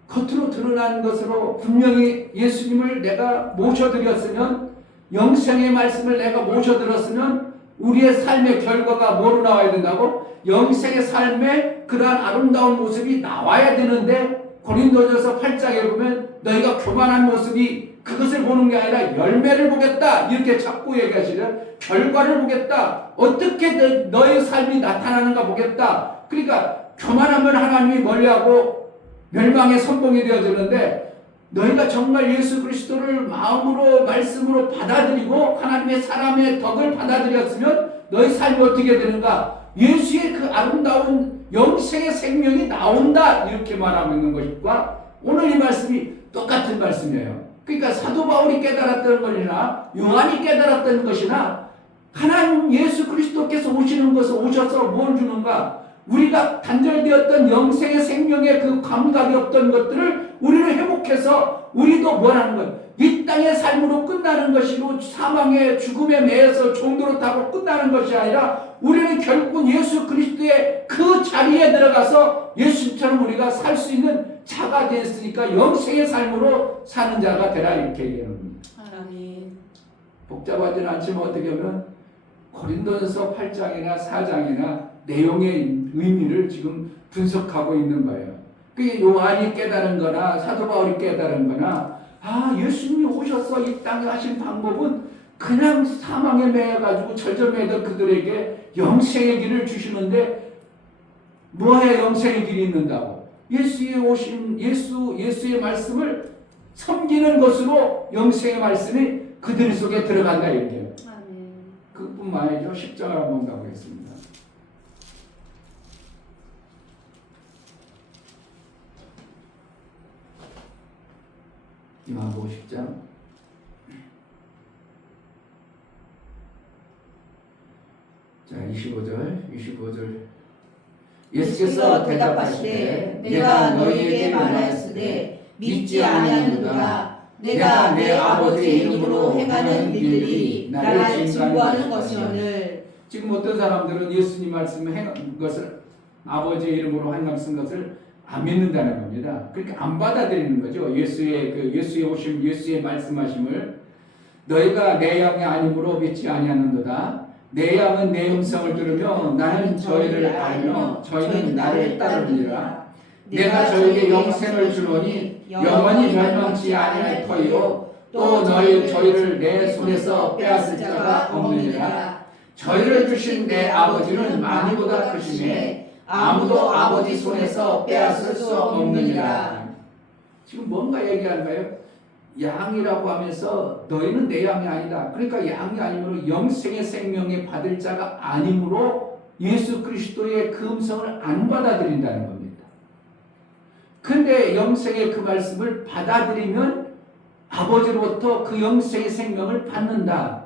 겉으로 드러난 것으로 분명히 예수님을 내가 모셔드렸으면 영생의 말씀을 내가 모셔들었으면 우리의 삶의 결과가 뭐로 나와야 된다고? 영생의 삶의 그러한 아름다운 모습이 나와야 되는데 고린도전서 8장에 보면 너희가 교만한 모습이 그것을 보는 게 아니라 열매를 보겠다 이렇게 자꾸 얘기하시는 결과를 보겠다. 어떻게 너의 삶이 나타나는가 보겠다. 그러니까 교만하면 하나님이 멀리하고 멸망의 선봉이 되어지는데 너희가 정말 예수 그리스도를 마음으로 말씀으로 받아들이고 하나님의 사람의 덕을 받아들였으면 너희 삶이 어떻게 되는가? 예수의 그 아름다운 영생의 생명이 나온다 이렇게 말하고 있는 것과 오늘 이 말씀이 똑같은 말씀이에요. 그러니까 사도 바울이 깨달았던 것이나 요한이 깨달았던 것이나 하나님 예수 그리스도께서 오시는 것을 오셔서 뭘 주는가? 우리가 단절되었던 영생의 생명의 그 감각이 없던 것들을 우리를 회복해서 우리도 뭐라는 거예요? 이 땅의 삶으로 끝나는 것이고 사망의 죽음에 매여서 종도로 타고 끝나는 것이 아니라 우리는 결국 예수 그리스도의 그 자리에 들어가서 예수님처럼 우리가 살 수 있는 자가 됐으니까 영생의 삶으로 사는 자가 되라 이렇게 얘기하는 겁니다. 아멘. 복잡하지는 않지만 어떻게 보면 고린도전서 8장이나 4장이나 내용의 의미를 지금 분석하고 있는 거예요. 그게 요한이 깨달은 거나 사도 바울이 깨달은 거나 예수님이 오셔서 이 땅에 하신 방법은 그냥 사망에 매여가지고 절절매던 그들에게 영생의 길을 주시는데 뭐에 영생의 길이 있는다고? 예수의 오신 예수의 말씀을 섬기는 것으로 영생의 말씀이 그들 속에 들어간다 이렇게요. 아멘. 그뿐만 아니죠. 10장을 한번 가보겠습니다. 요한복음 10장 자 25절 예수께서 대답하시되 내가 너희에게 말하였으되 믿지 아니하는도다. 내가 내 아버지의 이름으로 행하는 일들이 나를 증거하는 것이오늘. 지금 어떤 사람들은 예수님 말씀을 행한 것을 아버지의 이름으로 행한 것을 안 믿는다는 겁니다. 그러니까 안 받아들이는 거죠. 예수의 오심, 예수의 말씀하심을 너희가 내 양이 아니므로 믿지 아니하는도다. 내 양은 내 음성을 들으며 나는 저희를 알며 저희는 나를 따르느니라. 내가 저희에게 영생을 주노니 영원히 멸망치 아니할 터이요 또 저희를 내 손에서 빼앗을 자가 없느니라. 저희를 주신 내 아버지는 많이보다 크시매 아무도 아버지 손에서 빼앗을 수 없느니라. 지금 뭔가 얘기하는 거예요? 양이라고 하면서 너희는 내 양이 아니다. 그러니까 양이 아니므로 영생의 생명에 받을 자가 아니므로 예수 그리스도의 그 음성을 안 받아들인다는 겁니다. 근데 영생의 그 말씀을 받아들이면 아버지로부터 그 영생의 생명을 받는다.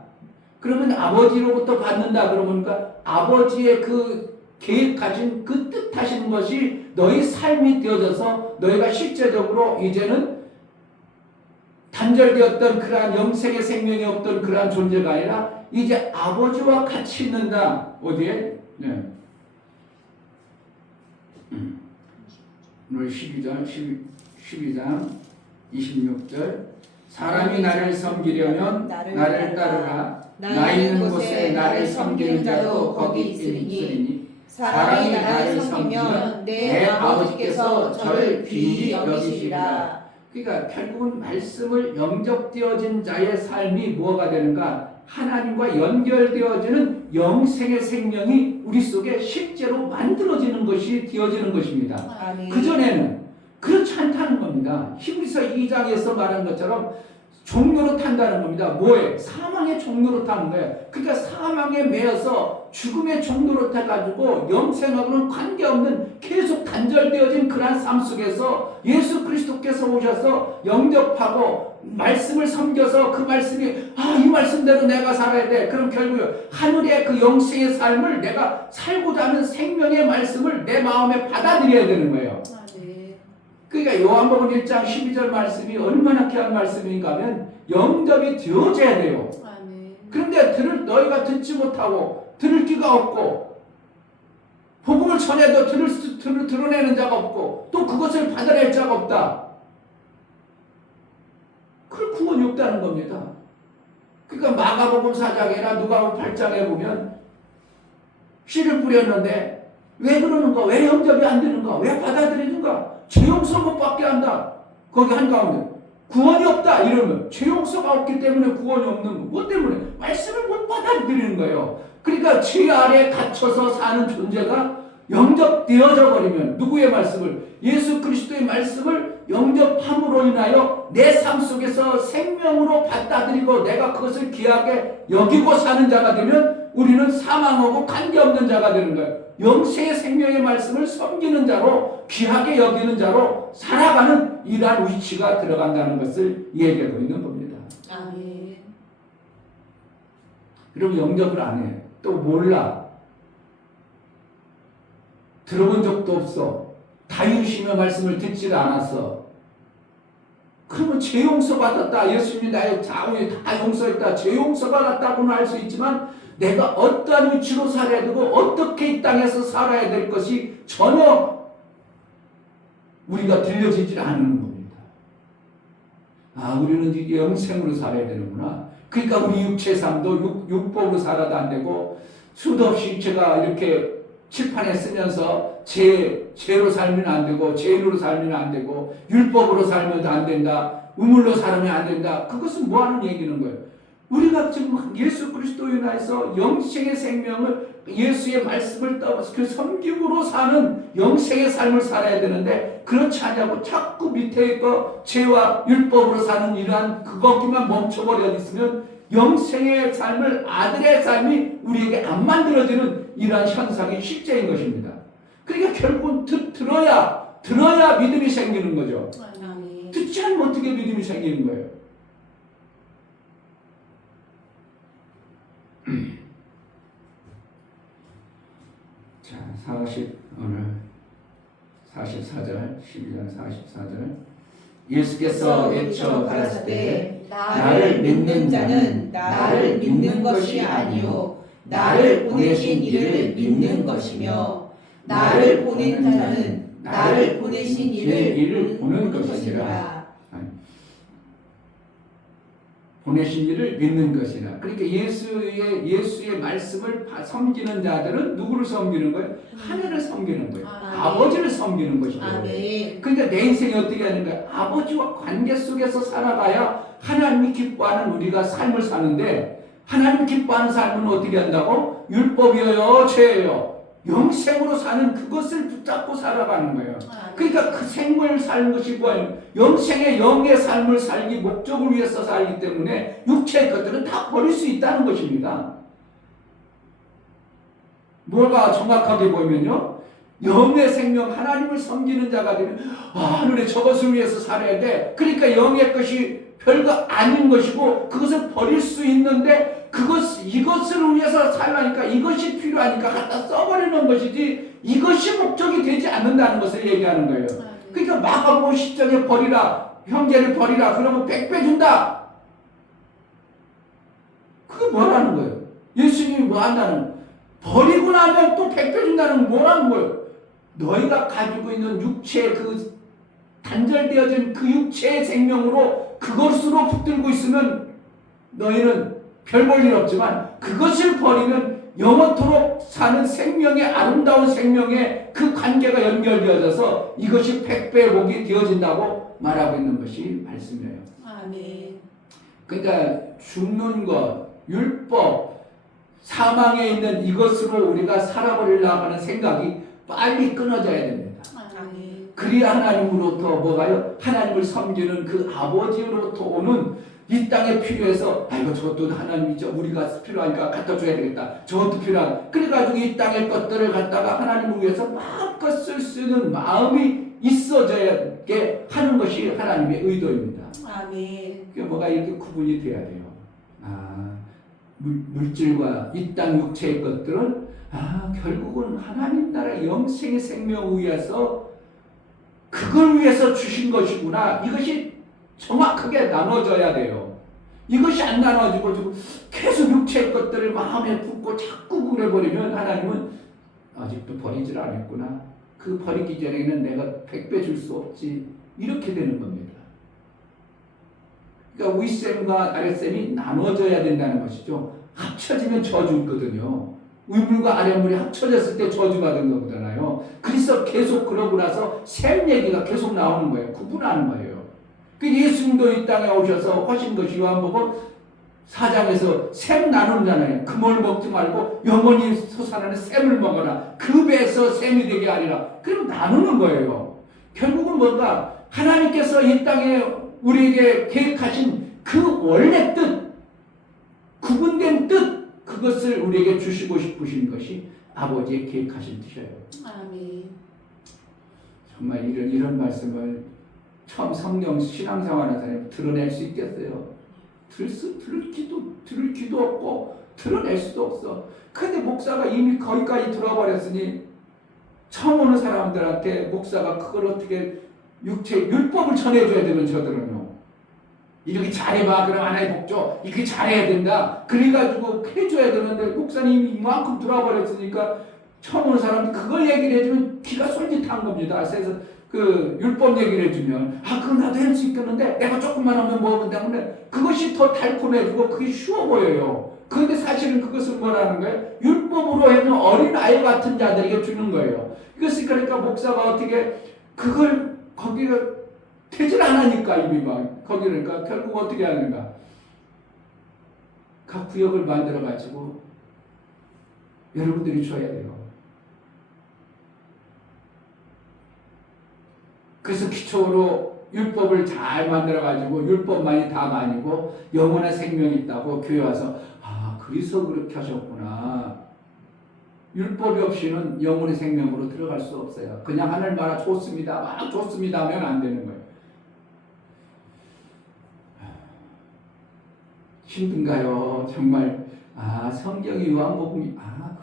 그러면 아버지로부터 받는다. 그러니까 아버지의 그 계획하신 그 뜻하신 것이 너희 삶이 되어져서 너희가 실제적으로 이제는 단절되었던 그러한 영생의 생명이 없던 그러한 존재가 아니라 이제 아버지와 같이 있는다. 어디에? 네. 오늘 12장 26절 사람이 나를 섬기려면 나를 따르라. 나 있는 곳에 나를 섬기는 자도 거기 있으리니 사람이 나를 섬기면 내 아버지께서 저를 귀히 여기시리라. 그러니까 결국은 말씀을 영접되어진 자의 삶이 뭐가 되는가? 하나님과 연결되어지는 영생의 생명이 우리 속에 실제로 만들어지는 것이 되어지는 것입니다. 그전에는 그렇지 않다는 겁니다. 히브리서 2장에서 말한 것처럼 종로로 탄다는 겁니다. 뭐에? 사망의 종로로 타는 거예요. 그러니까 사망에 매여서 죽음의 종로로 타가지고 영생하고는 관계없는 계속 단절되어진 그러한 삶 속에서 예수 그리스도께서 오셔서 영접하고 말씀을 섬겨서 그 말씀이 이 말씀대로 내가 살아야 돼. 그럼 결국 하늘의 그 영생의 삶을 내가 살고자 하는 생명의 말씀을 내 마음에 받아들여야 되는 거예요. 그러니까 요한복음 1장 12절 말씀이 얼마나 귀한 말씀인가 하면 영접이 되어져야 돼요. 그런데 너희가 듣지 못하고 들을 귀가 없고 복음을 전해도 드러내는 자가 없고 또 그것을 받아낼 자가 없다. 그 구원이 없다는 겁니다. 그러니까 마가복음 4장이나 누가복음 8장에 보면 씨를 뿌렸는데 왜 그러는가? 왜 영접이 안 되는가? 왜 받아들이는가? 죄용서 못 받게 한다. 거기 한가운데 구원이 없다 이러면 죄용서가 없기 때문에 구원이 없는 것 때문에 말씀을 못 받아들이는 거예요. 그러니까 죄 아래 갇혀서 사는 존재가 영접되어져 버리면 누구의 말씀을? 예수 그리스도의 말씀을 영접함으로 인하여 내 삶 속에서 생명으로 받아들이고 내가 그것을 귀하게 여기고 사는 자가 되면 우리는 사망하고 관계없는 자가 되는 거예요. 영생의 생명의 말씀을 섬기는 자로 귀하게 여기는 자로 살아가는 이러한 위치가 들어간다는 것을 얘기하고 있는 겁니다. 아멘. 그럼 영접을 안 해. 또 몰라. 들어본 적도 없어. 다유심의 말씀을 듣지를 않았어. 그러면 죄 용서 받았다. 예수님이 나의 자원이 다 용서했다. 죄 용서 받았다고는 알 수 있지만 내가 어떠한 위치로 살아야 되고 어떻게 이 땅에서 살아야 될 것이 전혀 우리가 들려지질 않는 겁니다. 우리는 이제 영생으로 살아야 되는구나. 그러니까 우리 육체 삶도 육법으로 살아도 안 되고 수도 없이 제가 이렇게 칠판에 쓰면서 죄로 살면 안 되고 죄인으로 살면 안 되고 율법으로 살면 안 된다. 우물로 살면 안 된다. 그것은 뭐 하는 얘기는 거예요? 우리가 지금 예수 그리스도에 인하여서 영생의 생명을 예수의 말씀을 따라서 그 섬김으로 사는 영생의 삶을 살아야 되는데 그렇지 않냐고 자꾸 밑에 있고 죄와 율법으로 사는 이러한 그것기만 멈춰버려 있으면 영생의 삶을 아들의 삶이 우리에게 안 만들어지는 이러한 현상이 실제인 것입니다. 그러니까 결국은 들어야 믿음이 생기는 거죠. 듣지 않으면 어떻게 믿음이 생기는 거예요? 자, 오늘 44절, 12장 44절. 예수께서 외쳐 가라사대 나를 믿는 자는 나를 믿는 것이 아니요 나를 보내신 이를 믿는 것이며 나를 보낸 자는 나를 보내신 이를 보는 것이니라. 보내신 이를 믿는 것이라. 그러니까 예수의 말씀을 섬기는 자들은 누구를 섬기는 거예요? 하늘을 섬기는 거예요. 아버지를 섬기는 것이죠. 그러니까 내 인생이 어떻게 하는 거야? 아버지와 관계 속에서 살아가야 하나님이 기뻐하는 우리가 삶을 사는데, 하나님 기뻐하는 삶은 어떻게 한다고? 율법이요, 죄예요. 영생으로 사는 그것을 붙잡고 살아가는 거예요. 그러니까 그 생을 사는 것이 뭐예요? 영생의 영의 삶을 살기, 목적을 위해서 살기 때문에 육체의 것들은 다 버릴 수 있다는 것입니다. 뭐가 정확하게 보면요, 영의 생명, 하나님을 섬기는 자가 되면 하늘에 저것을 위해서 살아야 돼. 그러니까 영의 것이 별거 아닌 것이고 그것을 버릴 수 있는데, 이것을 위해서 살라니까, 이것이 필요하니까 갖다 써버리는 것이지 이것이 목적이 되지 않는다는 것을 얘기하는 거예요. 그러니까 마가복음 10장에 버리라, 형제를 버리라, 그러면 100배 준다. 그게 뭐라는 거예요? 예수님이 뭐 한다는, 버리고 나면 또 100배 준다는 건 뭐라는 거예요? 너희가 가지고 있는 육체의 그 단절되어진 그 육체의 생명으로 그것으로 붙들고 있으면 너희는 별 볼 일 없지만, 그것을 버리면 영원토록 사는 생명의, 아름다운 생명의 그 관계가 연결되어져서 이것이 100배의 복이 되어진다고 말하고 있는 것이 말씀이에요. 아멘. 그러니까 죽는 것, 율법, 사망에 있는 이것으로 우리가 살아버리려고 하는 생각이 빨리 끊어져야 됩니다. 아멘. 그리야 하나님으로부터 뭐가요? 하나님을 섬기는 그 아버지로부터 오는, 이 땅에 필요해서 이거 저것도 하나님이죠, 우리가 필요하니까 갖다 줘야 되겠다, 저것도 필요한, 그래가지고 이 땅의 것들을 갖다가 하나님을 위해서 마음껏 쓸 수 있는 마음이 있어져게 하는 것이 하나님의 의도입니다. 아멘. 그게 뭐가 이렇게 구분이 돼야 돼요. 물질과 이 땅 육체의 것들은 결국은 하나님 나라 영생의 생명을 위해서, 그걸 위해서 주신 것이구나, 이것이 정확하게 나눠져야 돼요. 이것이 안 나눠지고 계속 육체의 것들을 마음에 품고 자꾸 그래버리면 하나님은 아직도 버리질 않았구나, 그 버리기 전에는 내가 100배 줄 수 없지, 이렇게 되는 겁니다. 그러니까 윗셈과 아랫셈이 나눠져야 된다는 것이죠. 합쳐지면 저주거든요. 윗물과 아랫물이 합쳐졌을 때 저주받은 거잖아요. 그래서 계속 그러고 나서 셈 얘기가 계속 나오는 거예요. 구분하는 거예요. 예수님도 이 땅에 오셔서 하신 것이 요한복음 4장에서 셈 나누잖아요. 금을 먹지 말고 영원히 솟아나는 셈을 먹어라. 그 배에서 셈이 되게 하리라. 그럼 나누는 거예요. 결국은 뭔가 하나님께서 이 땅에 우리에게 계획하신 그 원래 뜻, 구분된 뜻, 그것을 우리에게 주시고 싶으신 것이 아버지의 계획하신 뜻이에요. 아멘. 정말 이런 말씀을 처음 성령 신앙생활하는 사람이 드러낼 수 있겠어요? 들을 기도 없고 드러낼 수도 없어. 근데 목사가 이미 거기까지 들어버렸으니 처음 오는 사람들한테 목사가 그걸 어떻게 율법을 전해줘야 되면 저들은요, 이렇게 잘해봐, 그럼 하나의 복조, 이렇게 잘해야 된다, 그래가지고 해줘야 되는데 목사님이 이만큼 들어버렸으니까 처음 오는 사람이 그걸 얘기를 해주면 기가 솔깃한 겁니다. 그래서 그 율법 얘기를 해주면 그거 나도 할 수 있겠는데, 내가 조금만 하면 먹으면 되는데, 그것이 더 달콤해지고 그게 쉬워 보여요. 그런데 사실은 그것은 뭐라는 거예요? 율법으로 해는 어린아이 같은 자들에게 주는 거예요. 이것이 그러니까 목사가 어떻게 그걸 거기가 되질 않으니까, 이미 막 거기, 그러니까 결국 어떻게 하는가, 각 구역을 만들어 가지고 여러분들이 줘야 돼요. 그래서 기초로 율법을 잘 만들어가지고, 율법만이 다가 아니고 영원한 생명이 있다고 교회 와서 그래서 그렇게 하셨구나. 율법이 없이는 영원의 생명으로 들어갈 수 없어요. 그냥 하늘 나라 좋습니다, 막 좋습니다 하면 안 되는 거예요. 힘든가요? 정말 성경이 요한복음이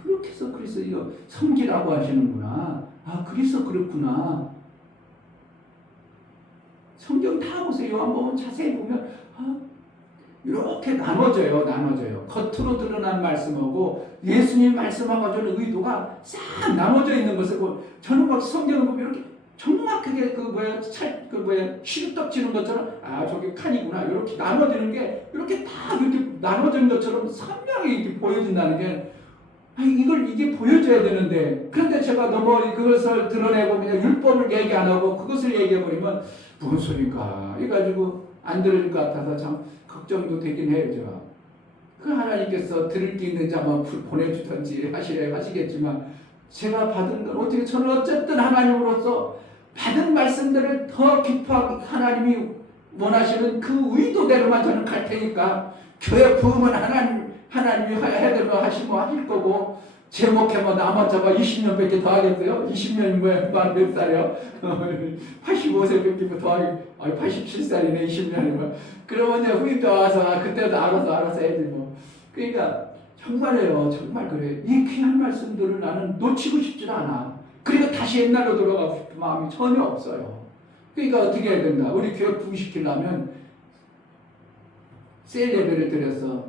그렇게 해서 그래서 이거 섬기라고 하시는구나, 그래서 그렇구나. 성경 다 보세요. 요한복음 자세히 보면 이렇게 나눠져요. 겉으로 드러난 말씀하고 예수님 말씀하고 저는 의도가 싹 나눠져 있는 것을 저는 막 성경을 보면 이렇게 정확하게 시루떡 치는 것처럼 저게 칸이구나 이렇게 나눠지는 게 이렇게 다 이렇게 나눠진 것처럼 선명히 이렇게 보여진다는 게 이게 보여줘야 되는데 그런데 제가 너무 그것을 드러내고 그냥 율법을 얘기 안 하고 그것을 얘기해 버리면 무슨 소리인가 해가지고 안 들을 것 같아서 참 걱정도 되긴 해요. 제가 그 하나님께서 들을 게 있는 자만 보내주든지 하시겠지만 제가 받은 건 어떻게 저는 어쨌든 하나님으로서 받은 말씀들을 더 깊어 하나님이 원하시는 그 의도대로만 저는 갈 테니까 교회 부흥은 하나님이 해야 되면 하실 거고 제 목회만 남았자가 20년밖에 더 하겠어요? 20년이 몇 살이요? 85세밖에 더 하겠 87살이네 20년이면 그러면 이제 후임도 와서 그때도 알아서 해야지 뭐. 그러니까 정말이에요. 정말 그래. 이 귀한 말씀들을 나는 놓치고 싶지 않아. 그리고 다시 옛날로 돌아가고 싶은 마음이 전혀 없어요. 그러니까 어떻게 해야 된다. 우리 교회 부흥시키려면 셀 예배를 드려서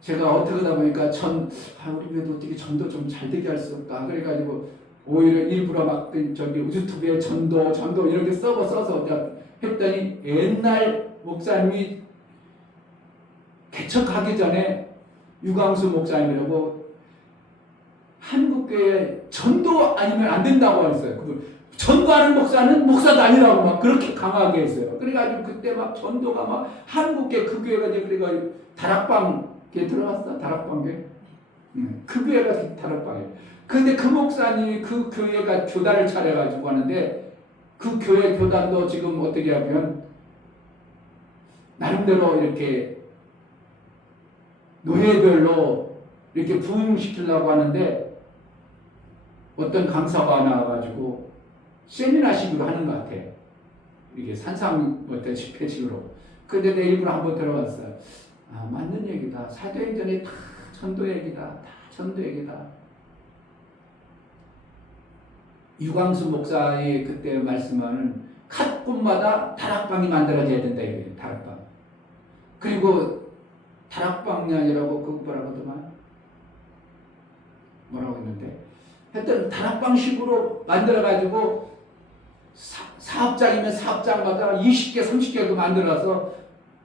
제가 어떻게 하다 보니까 우리 교회도 어떻게 전도 좀 잘 되게 할 수 없다. 그래가지고 오히려 일부러 막 유튜브에 전도 이렇게 써서 했더니 옛날 목사님이 개척하기 전에 유광수 목사님이라고 한국교회 전도 아니면 안 된다고 했어요. 그분 전도하는 목사는 목사도 아니라고 막 그렇게 강하게 했어요. 그래가지고 그때 막 전도가 막 한국교회 그 교회가 이제 그래가 다락방에 들어갔어. 다락방에 그 교회가 다락방에. 근데 그 목사님이 그 교회가 교단을 차려가지고 하는데 그 교회 교단도 지금 어떻게 하면 나름대로 이렇게 노예별로 이렇게 부흥시키려고 하는데 어떤 강사가 나와가지고 세미나식으로 하는 것 같아. 이게 산상 어떤 집회식으로. 근데 내 일부러 한번 들어갔어요. 맞는 얘기다. 사도행전에 다 전도 얘기다. 다 전도 얘기다. 유광수 목사의 그때 말씀하는 각 곳마다 다락방이 만들어져야 된다. 이거예요. 다락방. 그리고 다락방이 아니라고 그거 뭐라고 했는데 하여튼 다락방식으로 만들어가지고 사업장이면 사업장마다 20개 30개도 만들어서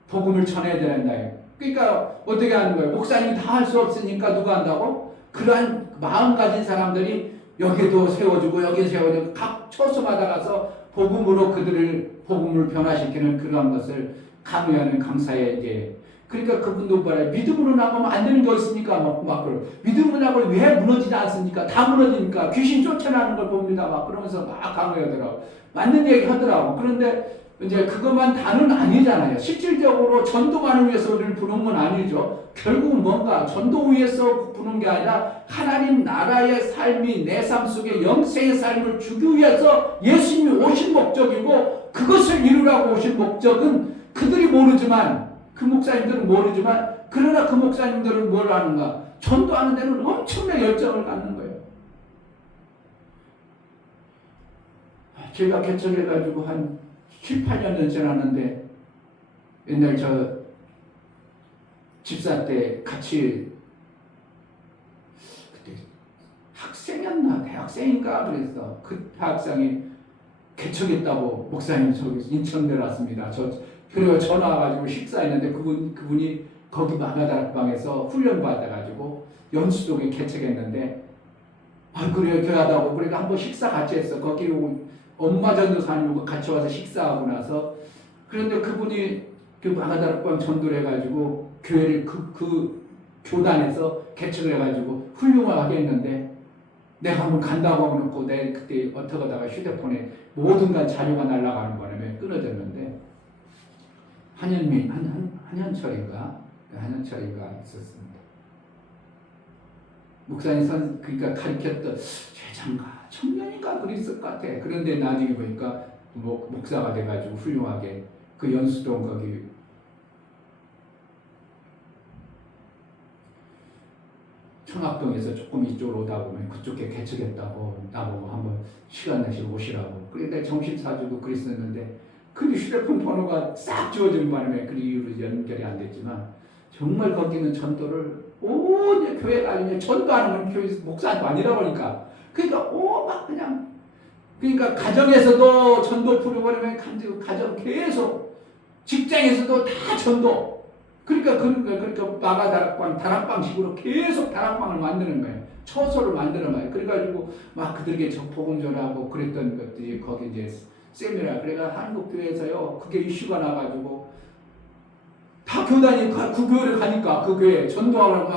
복음을 전해야 된다. 그러니까 어떻게 하는 거예요? 목사님이 다 할 수 없으니까 누가 한다고? 그러한 마음 가진 사람들이 여기도 세워주고 여기 세워주고 각 처소마다 가서 복음을 변화시키는 그러한 것을 강요하는 강사의 이제 그러니까 그분도 뭐라 믿음으로 나가면 안 되는 게 있습니까? 막 믿음으로 나가면 왜 무너지지 않습니까? 다 무너지니까 귀신 쫓아나는 걸 봅니다. 막 그러면서 막 강요하더라고. 맞는 얘기 하더라고. 그런데 이제 그것만 다는 아니잖아요. 실질적으로 전도만을 위해서 우리를 부른 건 아니죠. 결국은 뭔가 전도 위해서 부른 게 아니라 하나님 나라의 삶이 내 삶 속에 영생의 삶을 주기 위해서 예수님이 오신 목적이고 그것을 이루라고 오신 목적은 그들이 모르지만 그 목사님들은 모르지만 그러나 그 목사님들은 뭘 하는가? 전도하는 데는 엄청난 열정을 갖는 거예요. 제가 개척해가지고 한 7, 8년 지났는데 옛날 저 집사 때 같이 그때 학생이었나 대학생인가 그랬어. 그 대학생이 개척했다고 목사님 저기 인천 내려왔습니다. 그리고 전화 와가지고 식사했는데 그분이 거기 마가다락방에서 훈련 받아가지고 연수동에 개척했는데 그래요 교하다고 그러니까 한번 식사 같이 했어. 거기 엄마 전도사님하고 같이 와서 식사하고 나서 그런데 그분이 그 마가다락방 전도를 해가지고 교회를 그 교단에서 개척을 해가지고 훌륭하게 했는데 내가 한번 간다고 하고 내 그때 어떻게 하다가 휴대폰에 모든 간 자료가 날아가는 바람에 끊어졌는데 한현철인가 있었습니다. 목사님 그러니까 가르쳤던 최장가 청년인가 그랬을 것 같아. 그런데 나중에 보니까 목사가 돼가지고 훌륭하게 그 연수동 거기 청학동에서 조금 이쪽으로 오다 보면 그쪽에 개척했다고 나보고 한번 시간 내시고 오시라고. 그런데 점심 사주고 그랬었는데 그 휴대폰 번호가 싹 지워진 바람에 그 이후로 연결이 안 됐지만 정말 거기는 전도를 교회가 아니면 전도하는 건 교회 목사도 아니라 보니까 그러니까 막 그냥 그러니까 가정에서도 전도 프로그램에 가정 계속 직장에서도 다 전도. 그러니까 마가 다락방식으로 계속 다락방을 만드는 거예요. 처소를 만드는 거예요. 그래가지고 막 그들에게 복음 전하고 그랬던 것들이 거기 이제 세미나. 그래가 한국 교회에서요 그게 이슈가 나가지고 다 교단이 그 교회를 가니까 그 교회 전도하고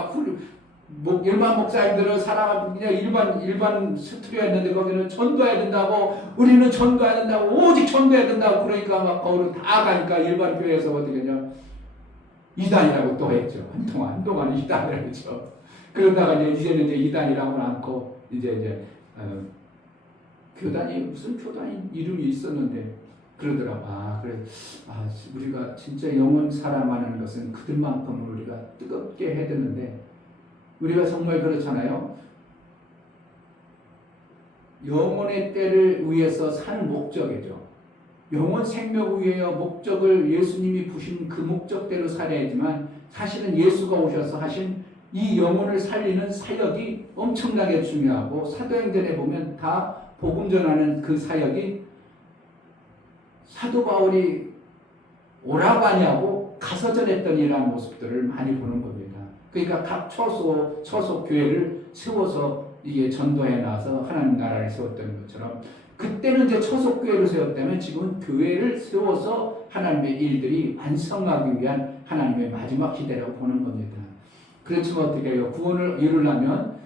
막 일반 목사님들은 사람 그냥 일반 스트리였는데 거기는 전도해야 된다고 우리는 전도해야 된다고 오직 전도해야 된다고 그러니까 막 거기로 다 가니까 일반 교회에서 어떻게 하냐 이단이라고 또 했죠. 한동안 이단이라고 했죠. 그러다가 이제는 이단이라고는 않고 이제 교단이 무슨 교단이 이름이 있었는데 그러더라고. 그래. 우리가 진짜 영혼 사랑하는 것은 그들만큼은 우리가 뜨겁게 해야 되는데 우리가 정말 그렇잖아요. 영혼의 때를 위해서 사는 목적이죠. 영혼 생명 위하여 목적을 예수님이 부신 그 목적대로 살아야지만 사실은 예수가 오셔서 하신 이 영혼을 살리는 사역이 엄청나게 중요하고 사도행전에 보면 다 복음 전하는 그 사역이 사도 바울이 오라고 하냐고 가서 전했더니라는 모습들을 많이 보는 겁니다. 그러니까 각 처소 교회를 세워서 이게 전도해 나서 하나님 나라를 세웠던 것처럼 그때는 이제 처소 교회를 세웠다면 지금은 교회를 세워서 하나님의 일들이 완성하기 위한 하나님의 마지막 시대라고 보는 겁니다. 그렇지만 어떻게 해요? 구원을 이루려면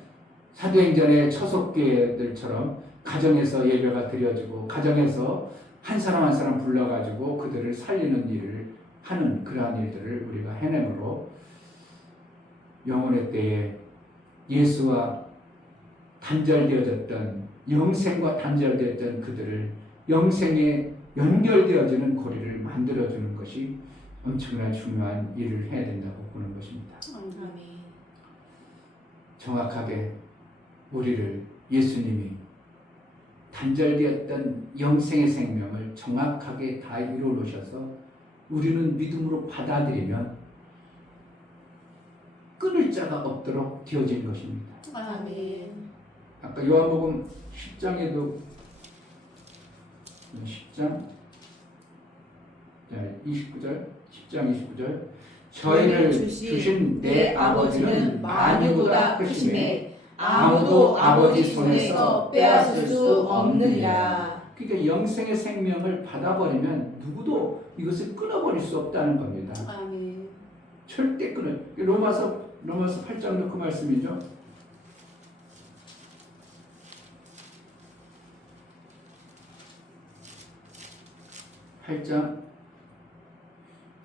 사도행전의 처소 교회들처럼 가정에서 예배가 드려지고 가정에서 한 사람 한 사람 불러가지고 그들을 살리는 일을 하는 그러한 일들을 우리가 해내므로 영혼의 때에 예수와 단절되어졌던 영생과 단절되었던 그들을 영생에 연결되어지는 고리를 만들어주는 것이 엄청난 중요한 일을 해야 된다고 보는 것입니다. 정확하게 우리를 예수님이 단절되었던 영생의 생명을 정확하게 다 이루어 놓으셔서 우리는 믿음으로 받아들이면 끊을 자가 없도록 되어진 것입니다. 아멘. 아까 요한복음 10장에도 10장 29절 10장 29절 저희를 주신 내 아버지는 만유보다 크심에 아무도 아버지 손에서 빼앗을 수 없느니라. 그러니까 영생의 생명을 받아버리면 누구도 이것을 끊어버릴 수 없다는 겁니다. 아멘. 절대 로마서 8장도 그 말씀이죠. 8장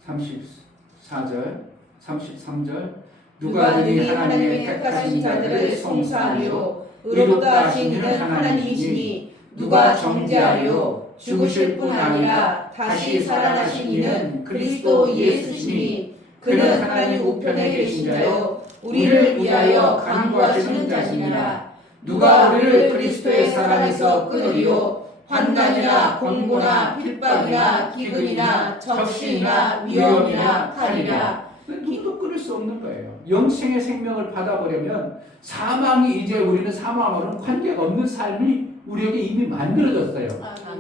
34절 33절 누가 능히 하나님의 택하신 자들을 송사하리요 의롭다 하신 이는 하나님이시니 누가 정죄하리요 죽으실 뿐 아니라 다시 살아나신 이는 그리스도 예수시니 그는 하나님 우편에 계신 자요 우리를 위하여 간구하시는 자시니라. 누가 우리를 그리스도의 사랑에서 끊으리요 환난이나 공고나 핍박이나 기근이나 적신이나 위험이나 칼이라. 누구도 끊을 수 없는 거예요. 영생의 생명을 받아버리면 사망이 이제 우리는 사망하고는 관계가 없는 삶이 우리에게 이미 만들어졌어요.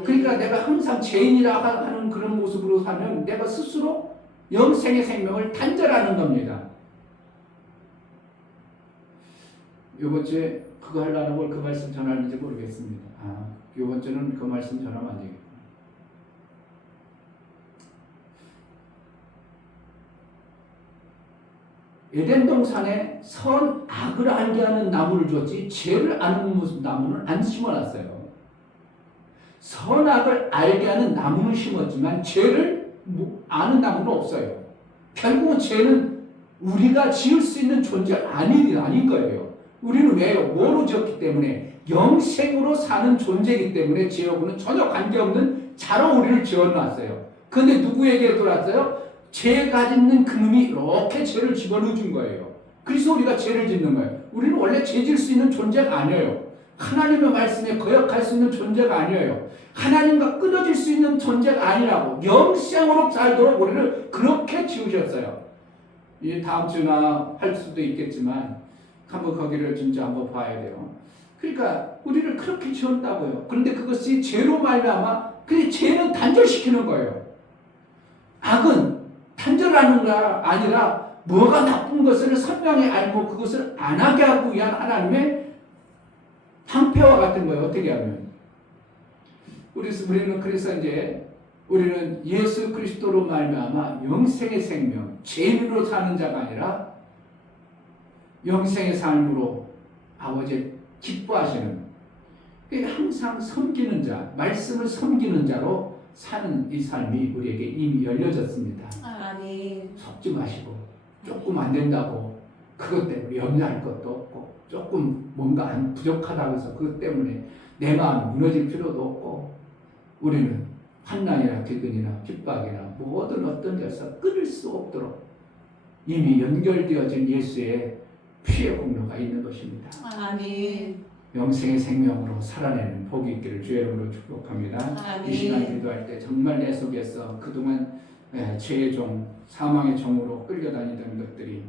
그러니까 내가 항상 죄인이라 하는 그런 모습으로 사면 내가 스스로 영생의 생명을 단절하는 겁니다. 이번 주에 그거 하려는 걸 그 말씀 전하는지 모르겠습니다. 이번 주는 그 말씀 전하면 안 되겠구나. 에덴 동산에 선 악을 알게 하는 나무를 줬지 죄를 아는 나무는 안 심어놨어요. 선악을 알게 하는 나무는 심었지만 죄를 아는 나무는 없어요. 결국은 죄는 우리가 지을 수 있는 존재가 아닌 거예요. 우리는 왜요? 뭐로 지었기 때문에 영생으로 사는 존재이기 때문에 죄하고는 전혀 관계없는 자로 우리를 지어놨어요. 그런데 누구에게 돌았어요? 죄 가짓는 그놈이 이렇게 죄를 집어넣어 준 거예요. 그래서 우리가 죄를 짓는 거예요. 우리는 원래 죄 질 수 있는 존재가 아니에요. 하나님의 말씀에 거역할 수 있는 존재가 아니에요. 하나님과 끊어질 수 있는 존재가 아니라고 영생으로 살도록 우리를 그렇게 지으셨어요. 이 다음 주나 할 수도 있겠지만 한번 거기를 진짜 한번 봐야 돼요. 그러니까 우리를 그렇게 지었다고요. 그런데 그것이 죄로 말미암아 그 죄는 단절시키는 거예요. 악은 단절하는 게 아니라 뭐가 나쁜 것을 선명히 알고 그것을 안 하게 하기 위한 하나님의 방패와 같은 거예요. 어떻게 하면 우리는 그래서 이제 우리는 예수 그리스도로 말미암아 영생의 생명, 죄로 사는 자가 아니라 영생의 삶으로 아버지 기뻐하시는 항상 섬기는 자, 말씀을 섬기는 자로 사는 이 삶이 우리에게 이미 열려졌습니다. 아멘. 속지 마시고 조금 안 된다고 그것 때문에 염려할 것도 없고 조금 뭔가 부족하다고 해서 그것 때문에 내 마음이 무너질 필요도 없고 우리는 환난이나 기근이나 핍박이나 모든 어떤 데서 끊을 수 없도록 이미 연결되어진 예수의 피의 공로가 있는 것입니다. 아멘. 영생의 생명으로 살아내는 복이 있기를 주의 이름으로 축복합니다. 이 시간 기도할 때 정말 내 속에서 그동안 죄의 종, 사망의 종으로 끌려다니던 것들이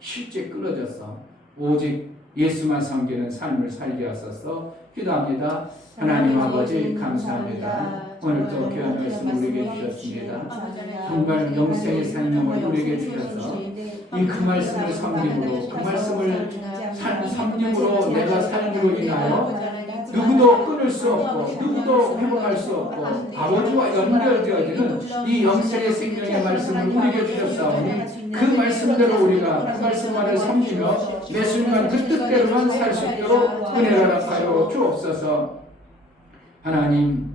실제 끊어져서 오직 예수만 섬기는 삶을 살게 하소서 기도합니다. 하나님 아버지 감사합니다. 오늘도 귀한 말씀을 우리에게 주셨습니다. 정말 영생의 생명을 우리에게 주셔서 이 그 말씀을 섬김으로 그 말씀을 섬김으로 내가 삶으로 인하여 누구도 끊을 수 없고 누구도 회복할 수 없고 아버지와 연결되어지는 이 영생의 생명의 말씀을 우리에게 주셨사오니 그 말씀대로 우리가 그 말씀만을 섬기며 매 순간 그 뜻대로만 살 수 있도록 은혜를 허락하여 주옵소서. 하나님,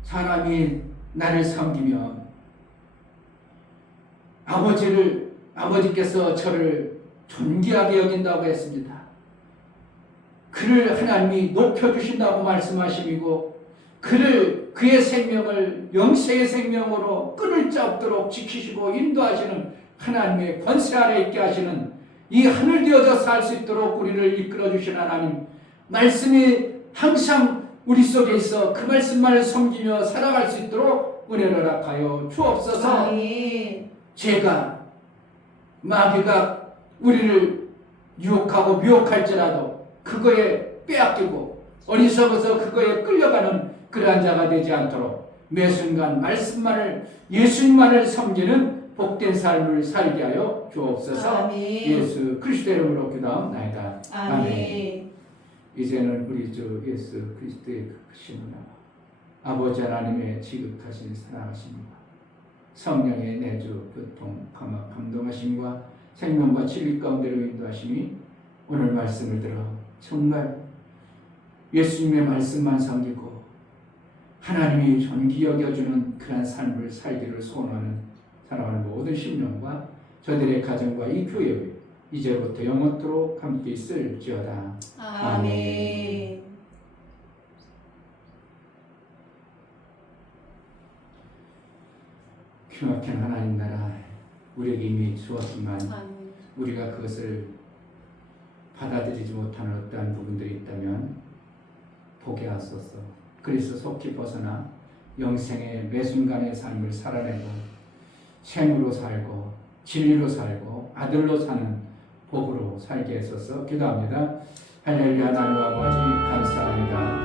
사람이 나를 섬기면 아버지께서 저를 존귀하게 여긴다고 했습니다. 그를 하나님이 높여주신다고 말씀하시고 그의 생명을 영생의 생명으로 끊을 자 없도록 지키시고 인도하시는 하나님의 권세 아래 있게 하시는 이 하늘 되어져 살 수 있도록 우리를 이끌어주신 하나님, 말씀이 항상 우리 속에 있어 그 말씀만을 섬기며 살아갈 수 있도록 은혜를 허락하여 주옵소서. 죄가 마귀가 우리를 유혹하고 미혹할지라도 그거에 빼앗기고 어리석어서 그거에 끌려가는 그러한 자가 되지 않도록 매 순간 말씀만을 예수님만을 섬기는 복된 삶을 살게 하여 주옵소서. 예수 그리스도의 이름으로 기도합나이다. 아멘. 이제는 우리 주 예수 그리스도의 크신 은혜와 아버지 하나님의 지극하신 사랑하심과 성령의 내주 교통 감동하심과 생명과 진리 가운데로 인도하심이 오늘 말씀을 들어 정말 예수님의 말씀만 섬기고 하나님이 존귀 여겨주는 그런 삶을 살기를 소원하는 사랑하는 모든 심령과 저들의 가정과 이 교회 이제부터 영원토록 함께 있을지어다. 아멘. 기막힌 하나님 나라 우리에게 이미 주었지만 우리가 그것을 받아들이지 못하는 어떠한 부분들이 있다면 보게 하소서. 그래서 속히 벗어나 영생의 매 순간의 삶을 살아내고 생으로 살고 진리로 살고 아들로 사는 복으로 살게 해서서 기도합니다. 할렐루야. 하나님 아버지 감사합니다.